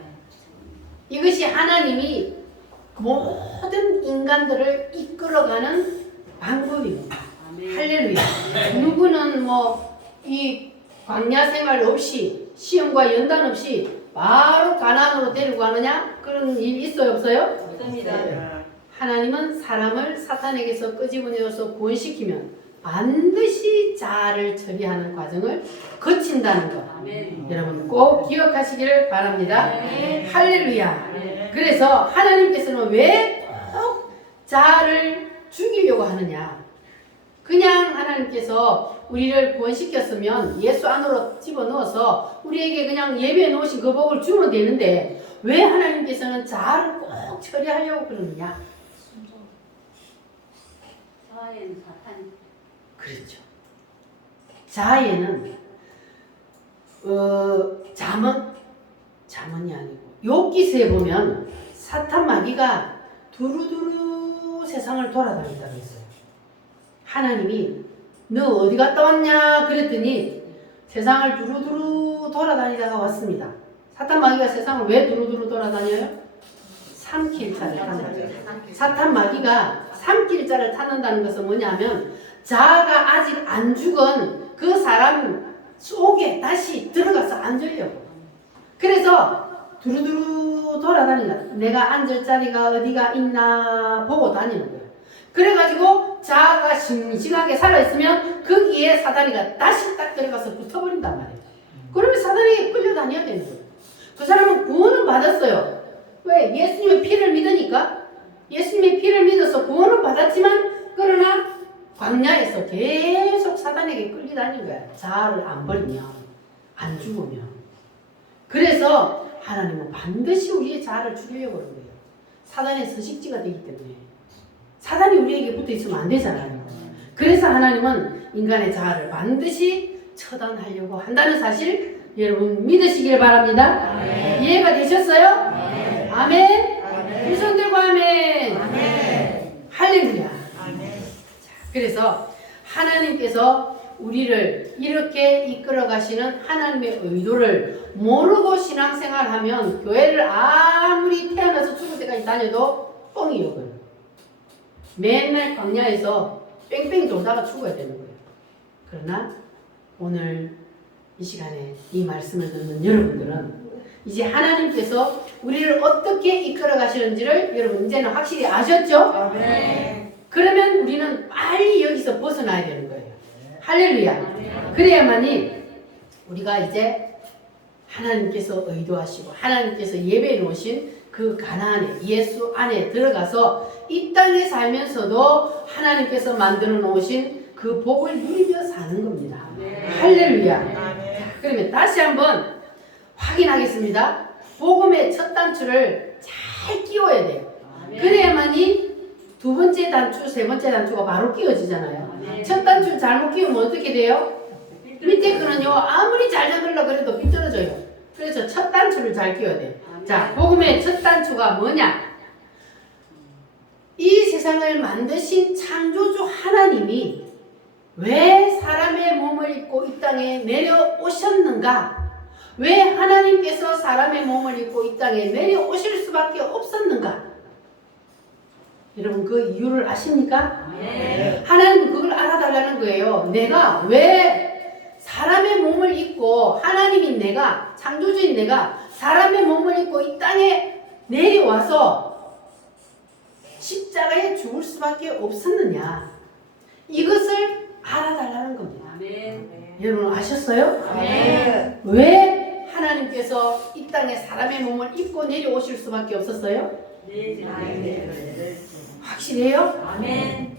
이것이 하나님이 모든 인간들을 이끌어가는 방법입니다. 할렐루야. 누구는 이 광야 생활 없이 시험과 연단 없이 바로 가나안으로 데리고 가느냐? 그런 일 있어요 없어요? 없습니다. 하나님은 사람을 사탄에게서 끄집어내어서 구원시키면 반드시 자아를 처리하는 과정을 거친다는 것. 여러분 꼭 기억하시기를 바랍니다. 할렐루야. 그래서 하나님께서는 왜 꼭 자아를 죽이려고 하느냐? 그냥 하나님께서 우리를 구원시켰으면 예수 안으로 집어넣어서 우리에게 그냥 예배해 놓으신 그 복을 주면 되는데, 왜 하나님께서는 자아를 꼭 처리하려고 그러느냐? 자아에는 사탄. 그렇죠. 자아에는 잠언이 아니고 욥기서에 보면 사탄 마귀가 두루두루 세상을 돌아다닌다고 했어요. 하나님이 너 어디 갔다 왔냐 그랬더니 세상을 두루두루 돌아다니다가 왔습니다. 사탄 마귀가 세상을 왜 두루두루 돌아다녀요? 삼킬자를 탄다. 사탄 마귀가 삼킬자를 타는다는 것은 뭐냐면 자아가 아직 안 죽은 그 사람 속에 다시 들어가서 앉으려고. 그래서 두루두루 돌아다닌다. 내가 앉을 자리가 어디가 있나 보고 다니는 거예요. 그래가지고 자아가 싱싱하게 살아있으면 거기에 사단이가 다시 딱 들어가서 붙어버린단 말이에요. 그러면 사단에게 끌려다녀야 되는 거예요. 그 사람은 구원을 받았어요. 왜? 예수님의 피를 믿으니까. 예수님의 피를 믿어서 구원을 받았지만, 그러나 광야에서 계속 사단에게 끌려다니는 거야. 자아를 안 버리면, 안 죽으면. 그래서 하나님은 반드시 우리의 자아를 죽이려고 하는 거예요. 사단의 서식지가 되기 때문에. 사단이 우리에게 붙어 있으면 안 되잖아요. 그래서 하나님은 인간의 자아를 반드시 처단하려고 한다는 사실 여러분 믿으시길 바랍니다. 아멘. 이해가 되셨어요? 아멘. 아멘. 두 손 들고 아멘. 아멘. 할렐루야. 아멘. 자, 그래서 하나님께서 우리를 이렇게 이끌어 가시는 하나님의 의도를 모르고 신앙생활하면 교회를 아무리 태어나서 죽을 때까지 다녀도 뻥이요. 맨날 광야에서 뺑뺑이 돌다가 죽어야 되는 거예요. 그러나 오늘 이 시간에 이 말씀을 듣는 여러분들은 이제 하나님께서 우리를 어떻게 이끌어 가시는지를 여러분 이제는 확실히 아셨죠? 네. 그러면 우리는 빨리 여기서 벗어나야 되는 거예요. 할렐루야. 그래야만이 우리가 이제 하나님께서 의도하시고 하나님께서 예배해 놓으신 그 가나안에 예수 안에 들어가서 이 땅에 살면서도 하나님께서 만들어 놓으신 그 복을 누리며 사는 겁니다. 할렐루야. 자, 그러면 다시 한번 확인하겠습니다. 복음의 첫 단추를 잘 끼워야 돼요. 그래야만이 두 번째 단추, 세 번째 단추가 바로 끼워지잖아요. 첫 단추를 잘못 끼우면 어떻게 돼요? 밑에 거는요 아무리 잘 잡으려고 그래도 삐뚤어져요. 그래서 첫 단추를 잘 끼워야 돼. 자, 복음의 첫 단추가 뭐냐? 이 세상을 만드신 창조주 하나님이 왜 사람의 몸을 입고 이 땅에 내려오셨는가? 왜 하나님께서 사람의 몸을 입고 이 땅에 내려오실 수밖에 없었는가? 여러분 그 이유를 아십니까? 네. 하나님은 그걸 알아달라는 거예요. 내가 왜 사람의 몸을 입고 하나님인 내가 창조주인 내가 사람의 몸을 입고 이 땅에 내려와서 십자가에 죽을 수밖에 없었느냐. 이것을 알아달라는 겁니다. 아멘. 여러분 아셨어요? 네. 왜 하나님께서 이 땅에 사람의 몸을 입고 내려오실 수밖에 없었어요? 네. 확실해요? 아멘.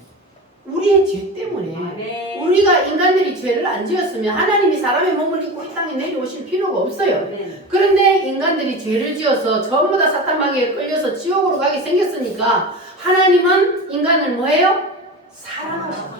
우리의 죄 때문에 아멘. 우리가 인간들이 죄를 안 지었으면 하나님이 사람의 몸을 입고 이 땅에 내려오실 필요가 없어요. 아멘. 그런데 인간들이 죄를 지어서 전부 다 사탄 마귀에 끌려서 지옥으로 가게 생겼으니까 하나님은 인간을 뭐예요? 사랑하셔.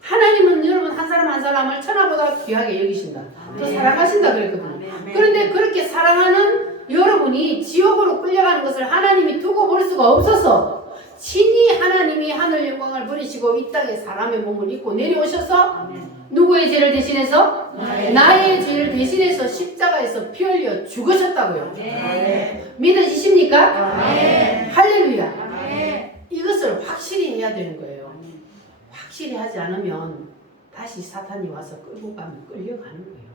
하나님은 여러분 한 사람 한 사람을 천하보다 귀하게 여기신다. 더 아멘. 사랑하신다 그랬거든요. 아멘. 그런데 그렇게 사랑하는 여러분이 지옥으로 끌려가는 것을 하나님이 두고 볼 수가 없어서 친히 하나님이 하늘 영광을 버리시고 이 땅에 사람의 몸을 입고 내려오셔서 아멘. 누구의 죄를 대신해서? 네. 나의 죄를 대신해서 십자가에서 피 흘려 죽으셨다고요. 아멘. 믿어지십니까? 네. 할렐루야. 아멘. 이것을 확실히 해야 되는 거예요. 아멘. 확실히 하지 않으면 다시 사탄이 와서 끌고 가면 끌려가는 거예요.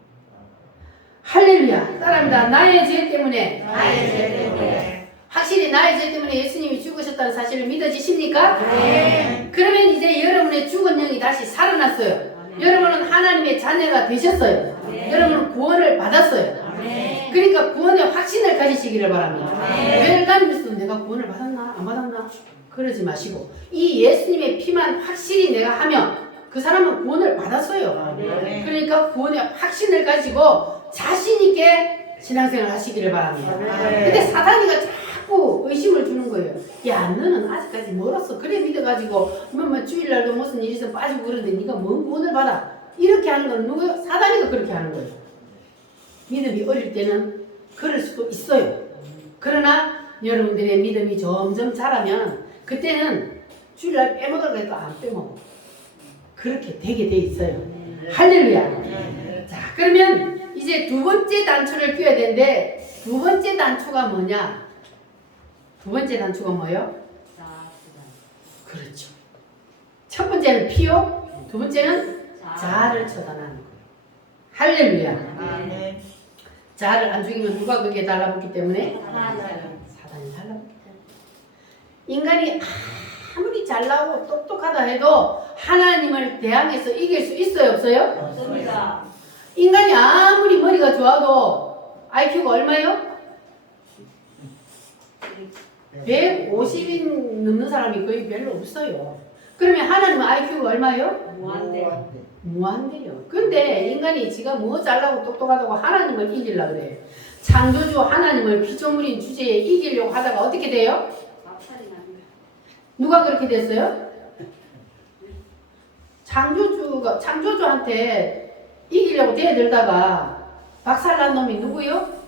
할렐루야. 따라합니다. 나의 죄 때문에 나의 죄 때문에. 확실히 나의 죄 때문에 예수님이 죽으셨다는 사실을 믿어지십니까? 네. 그러면 이제 여러분의 죽은 영이 다시 살아났어요. 아멘. 여러분은 하나님의 자녀가 되셨어요. 아멘. 여러분은 구원을 받았어요. 아멘. 그러니까 구원의 확신을 가지시기를 바랍니다. 아멘. 왜 다니면서 내가 구원을 받았나 안 받았나 그러지 마시고 이 예수님의 피만 확실히 내가 하면 그 사람은 구원을 받았어요. 네. 그러니까 구원의 확신을 가지고 자신 있게 신앙생활 하시기를 바랍니다. 네. 근데 사단이가 자꾸 의심을 주는 거예요. 야 너는 아직까지 멀었어. 그래 믿어가지고 뭐 주일날도 무슨 일이 있어 빠지고 그러는데 네가 뭔 구원을 받아. 이렇게 하는 건 누구요? 사단이가 그렇게 하는 거예요. 믿음이 어릴 때는 그럴 수도 있어요. 그러나 여러분들의 믿음이 점점 자라면 그때는 주일날 빼먹으려고 해도 안 빼먹어. 그렇게 되게 돼 있어요. 할렐루야. 네. 자, 그러면 이제 두 번째 단추를 끼워야 되는데 두 번째 단추가 뭐냐? 두 번째 단추가 뭐예요? 그렇죠. 첫 번째는 피요. 두 번째는 자아를 처단하는 거예요. 할렐루야. 아멘. 자아를 안 죽이면 누가 그게 달라붙기 때문에? 사단이요. 사단이 달라붙기 때문에. 인간이 아무리 잘나고 똑똑하다 해도 하나님을 대항해서 이길 수 있어요 없어요? 없습니다. 인간이 아무리 머리가 좋아도 IQ가 얼마요? 150인 넘는 사람이 거의 별로 없어요. 그러면 하나님은 IQ가 얼마요? 무한대. 무한대요. 근데 인간이 지가 뭐 잘나고 똑똑하다고 하나님을 이기려고 그래요. 창조주 하나님을 피조물인 주제에 이기려고 하다가 어떻게 돼요? 막살이 납니다. 누가 그렇게 됐어요? 창조주한테 이기려고 대들다가 박살난 놈이 누구요?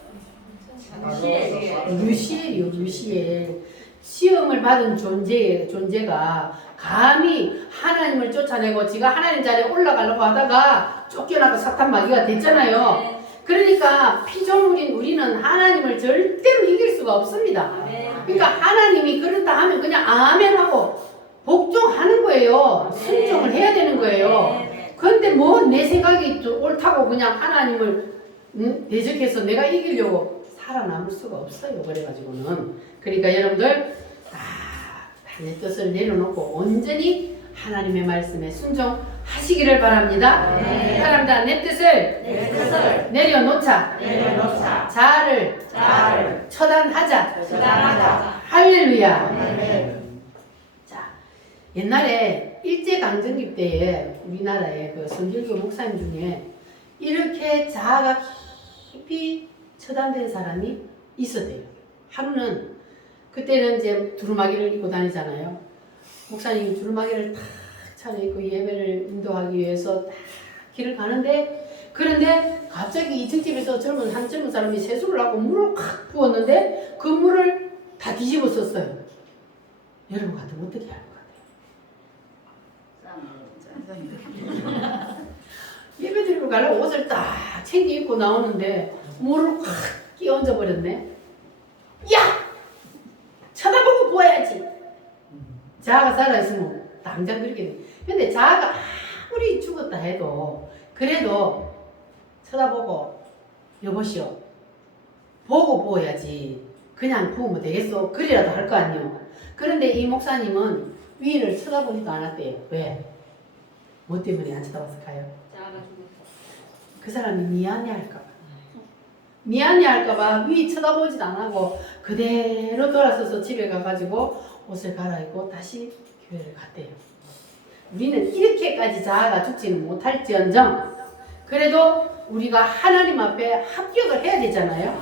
루시엘이요. 루시엘. 시험을 받은 존재가 감히 하나님을 쫓아내고 지가 하나님 자리에 올라가려고 하다가 쫓겨나고 사탄 마귀가 됐잖아요. 그러니까 피조물인 우리는 하나님을 절대로 이길 수가 없습니다. 아멘. 그러니까 하나님이 그렇다 하면 그냥 아멘하고 복종하는 거예요. 순종을 해야 되는 거예요. 그런데 뭐 내 생각이 옳다고 그냥 하나님을 대적해서 내가 이기려고 살아남을 수가 없어요. 그래가지고는. 그러니까 여러분들 내 뜻을 내려놓고 온전히 하나님의 말씀에 순종하시기를 바랍니다. 네. 바랍니다. 내 뜻을 내려놓자. 내려놓자. 자아를 자아를 처단하자. 처단하자. 할렐루야. 네. 자, 옛날에 일제강점기 때에 우리나라의 그 성결교 목사님 중에 이렇게 자아가 깊이 처단된 사람이 있었대요. 하루는 그때는 이제 두루마기를 입고 다니잖아요. 목사님이 두루마기를 탁 차려입고 예배를 인도하기 위해서 딱 길을 가는데 그런데 갑자기 2층 집에서 한 젊은 사람이 세수를 하고 물을 확 부었는데 그 물을 다 뒤집어 썼어요. 여러분 같으면 어떻게 할 것 같아요? 예배 드리러 가려고 옷을 딱 챙겨 입고 나오는데 물을 확 끼얹어 버렸네. 야! 쳐다보고 보아야지. 자아가 살아있으면 당장 그렇게 돼. 근데 자아가 아무리 죽었다 해도 그래도 쳐다보고 여보시오 보고 보아야지. 그냥 부으면 되겠어. 그리라도 할 거 아니요. 그런데 이 목사님은 위를 쳐다보지도 않았대요. 왜? 뭐 때문에 안 쳐다봤을까요? 자아가 죽었어. 그 사람이 미안해할까봐. 미안해할까봐 위 쳐다보지도 안 하고 그대로 돌아서서 집에 가가지고 옷을 갈아입고 다시 교회를 갔대요. 우리는 이렇게까지 자아가 죽지는 못할지언정 그래도 우리가 하나님 앞에 합격을 해야 되잖아요.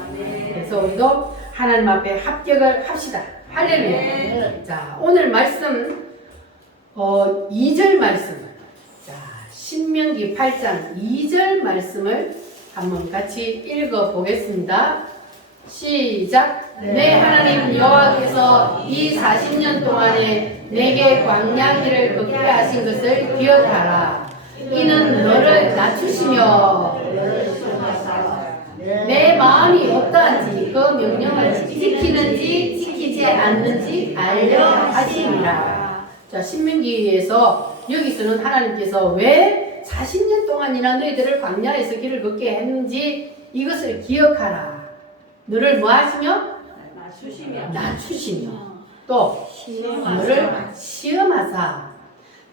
그래서 우리도 하나님 앞에 합격을 합시다. 할렐루야. 자, 오늘 말씀 2절 말씀. 자, 신명기 8장 2절 말씀을 한번 같이 읽어 보겠습니다. 시작. 내 하나님 여호와께서 이 40년 동안에 내게 광야길을 걷게 하신 것을 기억하라. 이는 너를 낮추시며 내 마음이 어떠한지 그 명령을 지키는지 지키지 않는지 알려 하시니라. 자, 신명기에서 여기서는 하나님께서 왜 40년 동안이나 너희들을 광야에서 길을 걷게 했는지 이것을 기억하라. 너를 뭐 하시며? 낮추시며 또 너를 시험하사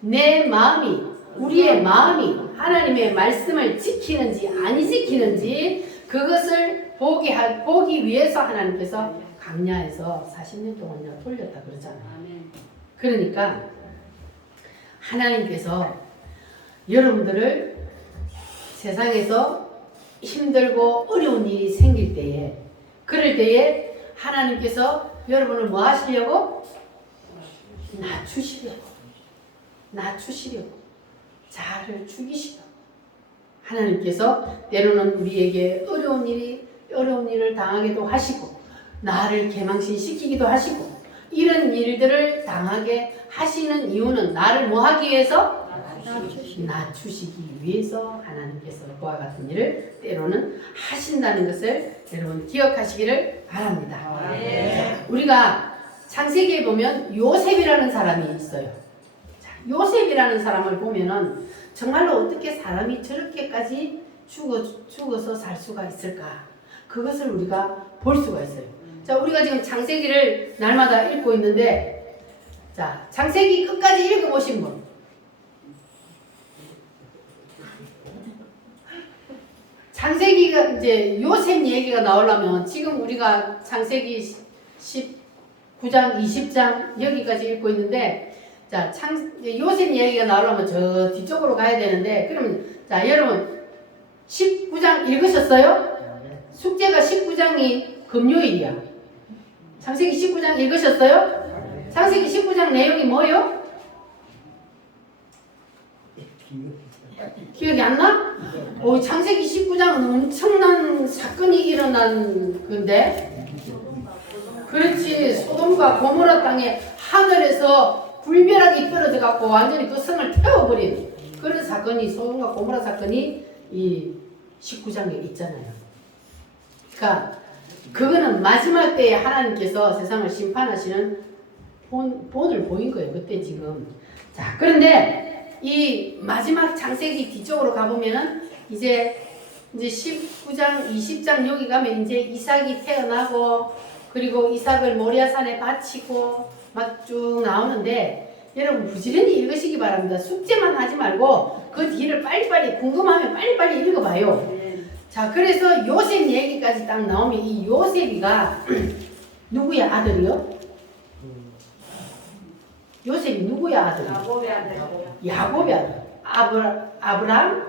내 마음이 우리의 마음이 하나님의 말씀을 지키는지 안 지키는지 그것을 보기 위해서 하나님께서 광야에서 40년 동안이나 돌렸다 그러잖아요. 그러니까 하나님께서 여러분들을 세상에서 힘들고 어려운 일이 생길 때에 그럴 때에 하나님께서 여러분을 뭐 하시려고? 낮추시려고 자아를 죽이시려고 하나님께서 때로는 우리에게 어려운 일을 당하기도 하시고 나를 개망신시키기도 하시고 이런 일들을 당하게 하시는 이유는 나를 뭐 하기 위해서? 낮추시기 위해서 하나님께서 그와 같은 일을 때로는 하신다는 것을 여러분 기억하시기를 바랍니다. 자, 우리가 창세기에 보면 요셉이라는 사람이 있어요. 자, 요셉이라는 사람을 보면은 정말로 어떻게 사람이 저렇게까지 죽어서 살 수가 있을까? 그것을 우리가 볼 수가 있어요. 자, 우리가 지금 창세기를 날마다 읽고 있는데, 자, 창세기 끝까지 읽어보신 분. 창세기가 이제 요셉 얘기가 나오려면 지금 우리가 창세기 19장, 20장 여기까지 읽고 있는데, 자, 요셉 얘기가 나오려면 저 뒤쪽으로 가야 되는데, 그러면 자, 여러분 19장 읽으셨어요? 숙제가 19장이 금요일이야. 창세기 19장 읽으셨어요? 창세기 19장 내용이 뭐예요? 기억이 안 나? 창세기 19장은 엄청난 사건이 일어난 건데, 그렇지. 소돔과 고모라 땅에 하늘에서 불벼락이 떨어져 갖고 완전히 그 성을 태워버린 그런 사건이, 소돔과 고모라 사건이 이 19장에 있잖아요. 그러니까 그거는 마지막 때에 하나님께서 세상을 심판하시는 본을 보인 거예요. 그때 지금. 자, 그런데 이 마지막 창세기 뒤쪽으로 가보면은 이제 19장, 20장 여기 가면 이제 이삭이 태어나고 그리고 이삭을 모리아산에 바치고 막 쭉 나오는데, 여러분 부지런히 읽으시기 바랍니다. 숙제만 하지 말고 그 뒤를 빨리빨리 궁금하면 빨리빨리 읽어봐요. 자, 그래서 요셉 얘기까지 딱 나오면 이 요셉이가 누구의 아들이요? 요셉이 누구의 아들이요? 야곱의 아들. 아브람,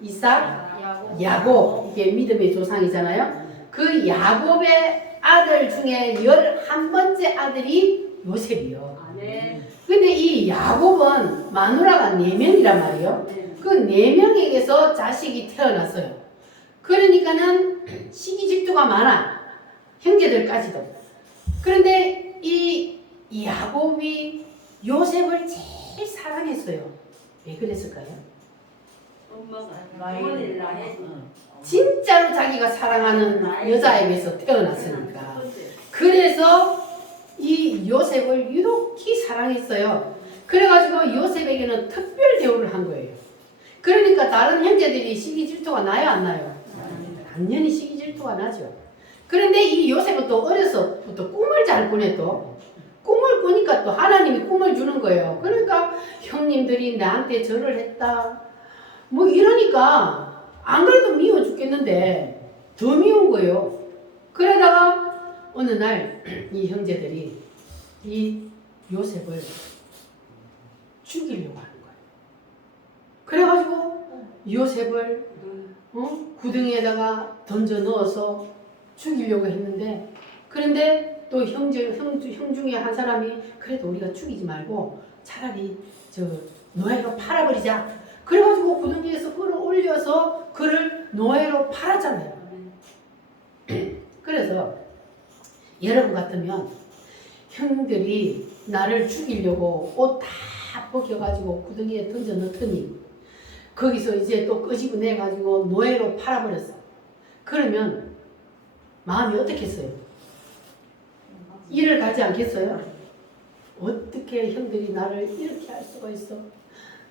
이삭, 야곱. 이게 믿음의 조상이잖아요. 그 야곱의 아들 중에 11번째 아들이 요셉이요. 아멘. 근데 이 야곱은 마누라가 4명이란 말이에요. 그 4명에게서 자식이 태어났어요. 그러니까는 시기 질투가 많아. 형제들까지도. 그런데 이 야곱이 요셉을 제일 사랑했어요. 왜 그랬을까요? 엄마가 나이. 어머니를 나해. 진짜로 자기가 사랑하는 여자에게서 태어났으니까. 그래서 이 요셉을 유독히 사랑했어요. 그래가지고 요셉에게는 특별 대우를 한 거예요. 그러니까 다른 형제들이 시기 질투가 나요, 안 나요? 당연히 시기 질투가 나죠. 그런데 이 요셉은 또 어려서부터 꿈을 잘 꾸네. 또 꿈을 꾸니까 또 하나님이 꿈을 주는 거예요. 그러니까 형님들이 나한테 절을 했다 뭐 이러니까 안 그래도 미워 죽겠는데 더 미운 거예요. 그러다가 어느 날 이 형제들이 이 요셉을 죽이려고 하는 거예요. 그래가지고 요셉을 구덩이에다가 던져 넣어서 죽이려고 했는데, 그런데 또 형 중에 한 사람이 그래도 우리가 죽이지 말고 차라리 노예로 팔아버리자. 그래가지고 구덩이에서 끌어올려서 그를 노예로 팔았잖아요. 그래서 여러분 같으면 형들이 나를 죽이려고 옷 다 벗겨가지고 구덩이에 던져 넣더니 거기서 이제 또 끄집어내가지고 노예로 팔아버렸어. 그러면 마음이 어떻겠어요? 이를 가지 않겠어요? 어떻게 형들이 나를 이렇게 할 수가 있어?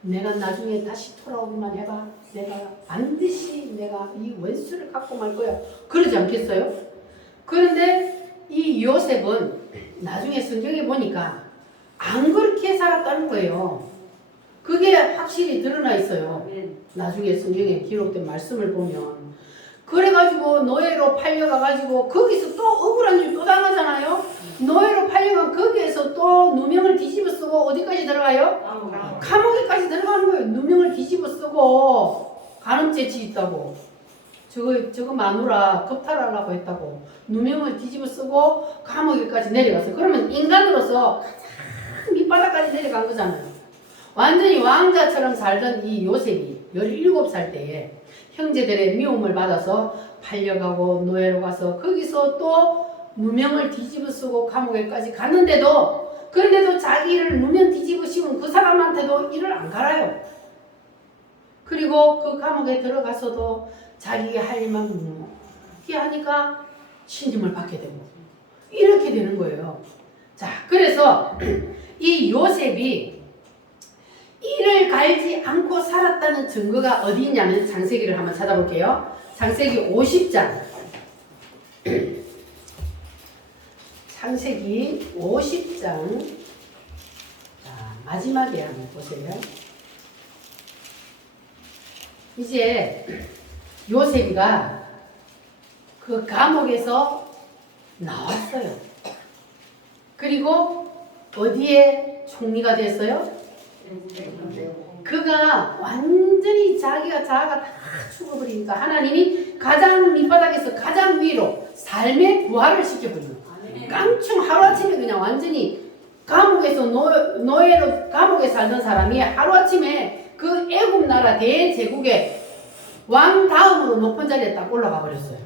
내가 나중에 다시 돌아오기만 해봐. 내가 반드시 내가 이 원수를 갖고 말 거야. 그러지 않겠어요? 그런데 이 요셉은 나중에 성경에 보니까 안 그렇게 살았다는 거예요. 그게 확실히 드러나 있어요. 나중에 성경에 기록된 말씀을 보면. 그래가지고 노예로 팔려가가지고 거기서 또 억울한 일 또 당하잖아요. 노예로 팔려간 거기에서 또 누명을 뒤집어 쓰고 어디까지 들어가요? 감옥에까지 들어가는 거예요. 누명을 뒤집어 쓰고 간음죄치 있다고. 저거 마누라 겁탈하려고 했다고. 누명을 뒤집어 쓰고 감옥에까지 내려갔어요. 그러면 인간으로서 가장 밑바닥까지 내려간 거잖아요. 완전히 왕자처럼 살던 이 요셉이 17살 때에 형제들의 미움을 받아서 팔려가고 노예로 가서 거기서 또 누명을 뒤집어 쓰고 감옥에까지 갔는데도, 그런데도 자기를 누명 뒤집어 씌운 그 사람한테도 이를 안 갈아요. 그리고 그 감옥에 들어가서도 자기가 할 일만 묵묵히 하니까 신임을 받게 되고 이렇게 되는 거예요. 자, 그래서 이 요셉이 이를 갈지 않고 살았다는 증거가 어디 있냐면 창세기를 한번 찾아볼게요. 창세기 50장. 창세기 50장. 자, 마지막에 한번 보세요. 이제 요셉이가 그 감옥에서 나왔어요. 그리고 어디에 총리가 됐어요? 그가 완전히 자아가 다 죽어버리니까 하나님이 가장 밑바닥에서 가장 위로 삶의 부활을 시켜버리는 거예요. 깡충 하루아침에 그냥 완전히 감옥에서 노예로 감옥에 살던 사람이 하루아침에 그 애굽 나라 대제국의 왕 다음으로 높은 자리에 딱 올라가 버렸어요.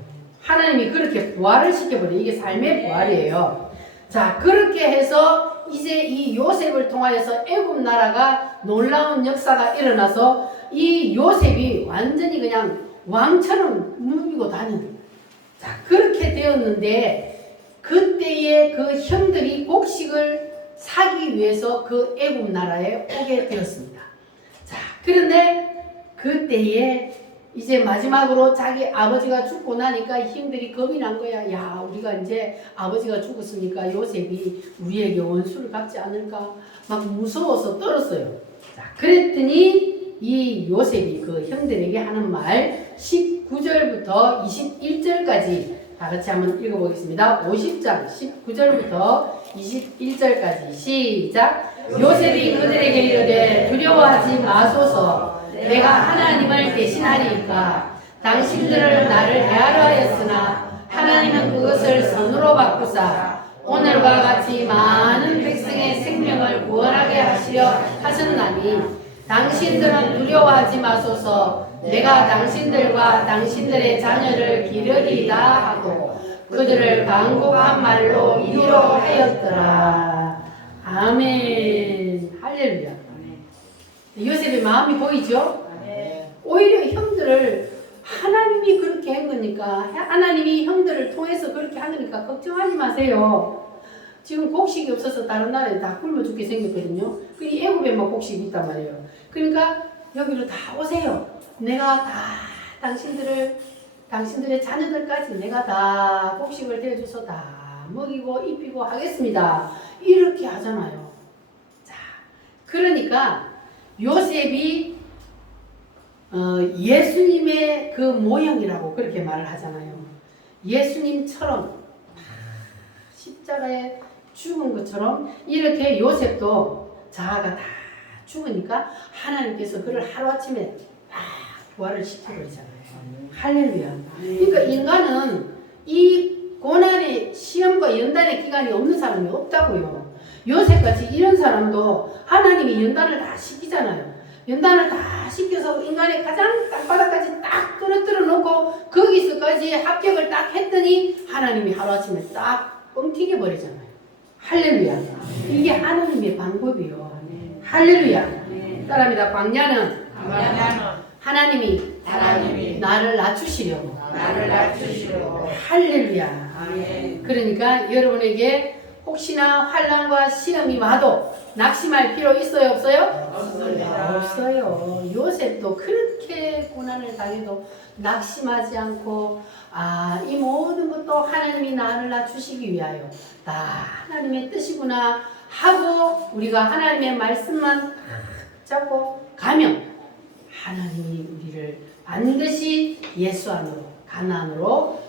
하나님이 그렇게 부활을 시켜버려요. 이게 삶의 부활이에요. 자, 그렇게 해서 이제 이 요셉을 통하여서 애굽 나라가 놀라운 역사가 일어나서 이 요셉이 완전히 그냥 왕처럼 누비고 다니는. 자, 그렇게 되었는데 그때에 그 형들이 곡식을 사기 위해서 그 애굽 나라에 오게 되었습니다. 자, 그런데 그때에 이제 마지막으로 자기 아버지가 죽고 나니까 형들이 겁이 난 거야. 야, 우리가 이제 아버지가 죽었으니까 요셉이 우리에게 원수를 갚지 않을까 막 무서워서 떨었어요. 자, 그랬더니 이 요셉이 그 형들에게 하는 말 19절부터 21절까지 다 같이 한번 읽어보겠습니다. 50장 19절부터 21절까지 시작. 요셉이 그들에게 이르되 두려워하지 마소서. 내가 하나님을 대신하리이까. 당신들을 나를 해하려 하였으나 하나님은 그것을 선으로 바꾸사 오늘과 같이 많은 백성의 생명을 구원하게 하시려 하셨나니 당신들은 두려워하지 마소서. 내가 당신들과 당신들의 자녀를 기르리이다 하고 그들을 간곡한 말로 위로하였더라. 아멘. 할렐루야. 요셉의 마음이 보이죠? 오히려 형들을 하나님이 그렇게 한 거니까, 하나님이 형들을 통해서 그렇게 한 거니까 걱정하지 마세요. 지금 곡식이 없어서 다른 나라에 다 굶어 죽게 생겼거든요. 이 애굽에만 곡식이 있단 말이에요. 그러니까 여기로 다 오세요. 내가 다 당신들의 자녀들까지 내가 다 곡식을 대줘서 다 먹이고 입히고 하겠습니다. 이렇게 하잖아요. 자, 그러니까 요셉이 예수님의 그 모형이라고 그렇게 말을 하잖아요. 예수님처럼 십자가에 죽은 것처럼 이렇게 요셉도 자아가 다 죽으니까 하나님께서 그를 하루아침에 부활을 시켜버리잖아요. 할렐루야. 그러니까 인간은 이 고난의 시험과 연단의 기간이 없는 사람이 없다고요. 요셉같이 이런 사람도 하나님이 연단을 다 시키잖아요. 연단을 다 시켜서 인간의 가장 땅바닥까지 딱 떨어뜨려 놓고 거기서까지 합격을 딱 했더니 하나님이 하루아침에 딱 뻥튀겨 버리잖아요. 할렐루야. 이게 하나님의 방법이요. 할렐루야. 따라합니다. 광야는 하나님이 나를 낮추시려고. 할렐루야. 아멘. 그러니까 여러분에게 혹시나 환난과 시험이 와도 낙심할 필요 있어요, 없어요? 없습니다. 없어요. 요셉도 그렇게 고난을 당해도 낙심하지 않고 이 모든 것도 하나님이 나를 낮추시기 위하여 다 하나님의 뜻이구나 하고 우리가 하나님의 말씀만 잡고 가면 하나님이 우리를 반드시 예수 안으로 가나안으로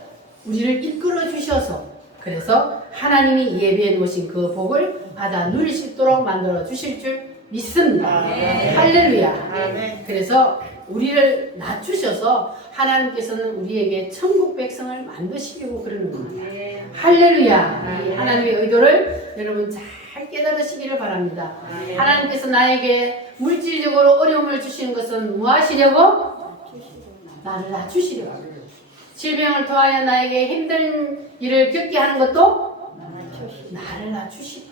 우리를 이끌어 주셔서 그래서 하나님이 예비해 놓으신 그 복을 받아 누릴 수 있도록 만들어 주실 줄 믿습니다. 아멘. 할렐루야. 아멘. 그래서 우리를 낮추셔서 하나님께서는 우리에게 천국 백성을 만드시려고 그러는 겁니다. 할렐루야. 이 하나님의 의도를 여러분 잘 깨달으시기를 바랍니다. 하나님께서 나에게 물질적으로 어려움을 주시는 것은 무엇이려고? 나를 낮추시려고. 질병을 통하여 나에게 힘든 일을 겪게 하는 것도 나를 낮추시고.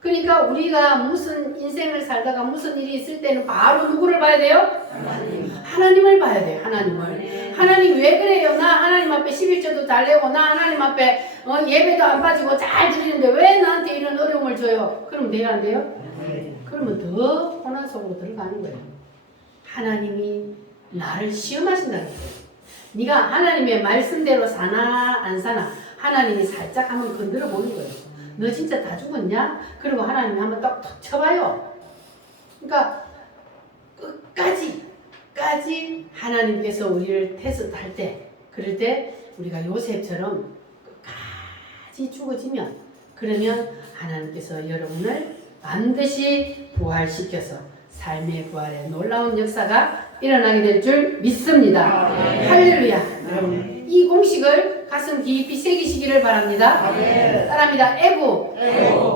그러니까 우리가 무슨 인생을 살다가 무슨 일이 있을 때는 바로 누구를 봐야 돼요? 하나님을 봐야 돼요. 하나님을. 하나님 왜 그래요? 나 하나님 앞에 11조도 잘 내고 나 하나님 앞에 예배도 안 빠지고 잘 드리는데 왜 나한테 이런 어려움을 줘요? 그럼 돼야 안 돼요? 그러면 더 고난 속으로 들어가는 거예요. 하나님이 나를 시험하신다는 거예요. 네가 하나님의 말씀대로 사나 안 사나 하나님이 살짝 한번 건드려 보는 거예요. 너 진짜 다 죽었냐? 그리고 하나님이 한번 딱 쳐봐요. 그러니까 끝까지 하나님께서 우리를 테스트할 때 그럴 때 우리가 요셉처럼 끝까지 죽어지면 그러면 하나님께서 여러분을 반드시 부활시켜서 삶의 부활의 놀라운 역사가 일어나게 될 줄 믿습니다. 할렐루야. 여러분 이 공식을 가슴 깊이 새기시기를 바랍니다. 따라합니다. 애굽,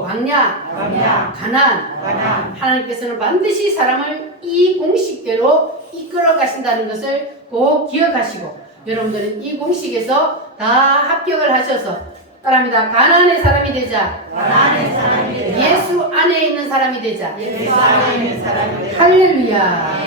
광야, 가나안. 하나님께서는 반드시 사람을 이 공식대로 이끌어 가신다는 것을 꼭 기억하시고 여러분들은 이 공식에서 다 합격을 하셔서 따라합니다. 가나안의 사람이 되자. 예수 안에 있는 사람이 되자. 할렐루야.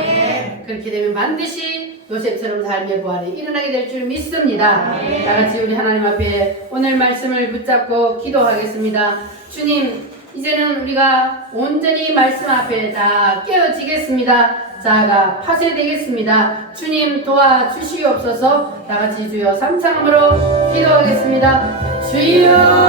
그렇게 되면 반드시 요셉처럼 삶의 부활이 일어나게 될 줄 믿습니다. 다같이 우리 하나님 앞에 오늘 말씀을 붙잡고 기도하겠습니다. 주님, 이제는 우리가 온전히 말씀 앞에 다 깨어지겠습니다. 자아가 파쇄되겠습니다. 주님 도와주시옵소서. 다같이 주여 삼창함으로 기도하겠습니다. 주여.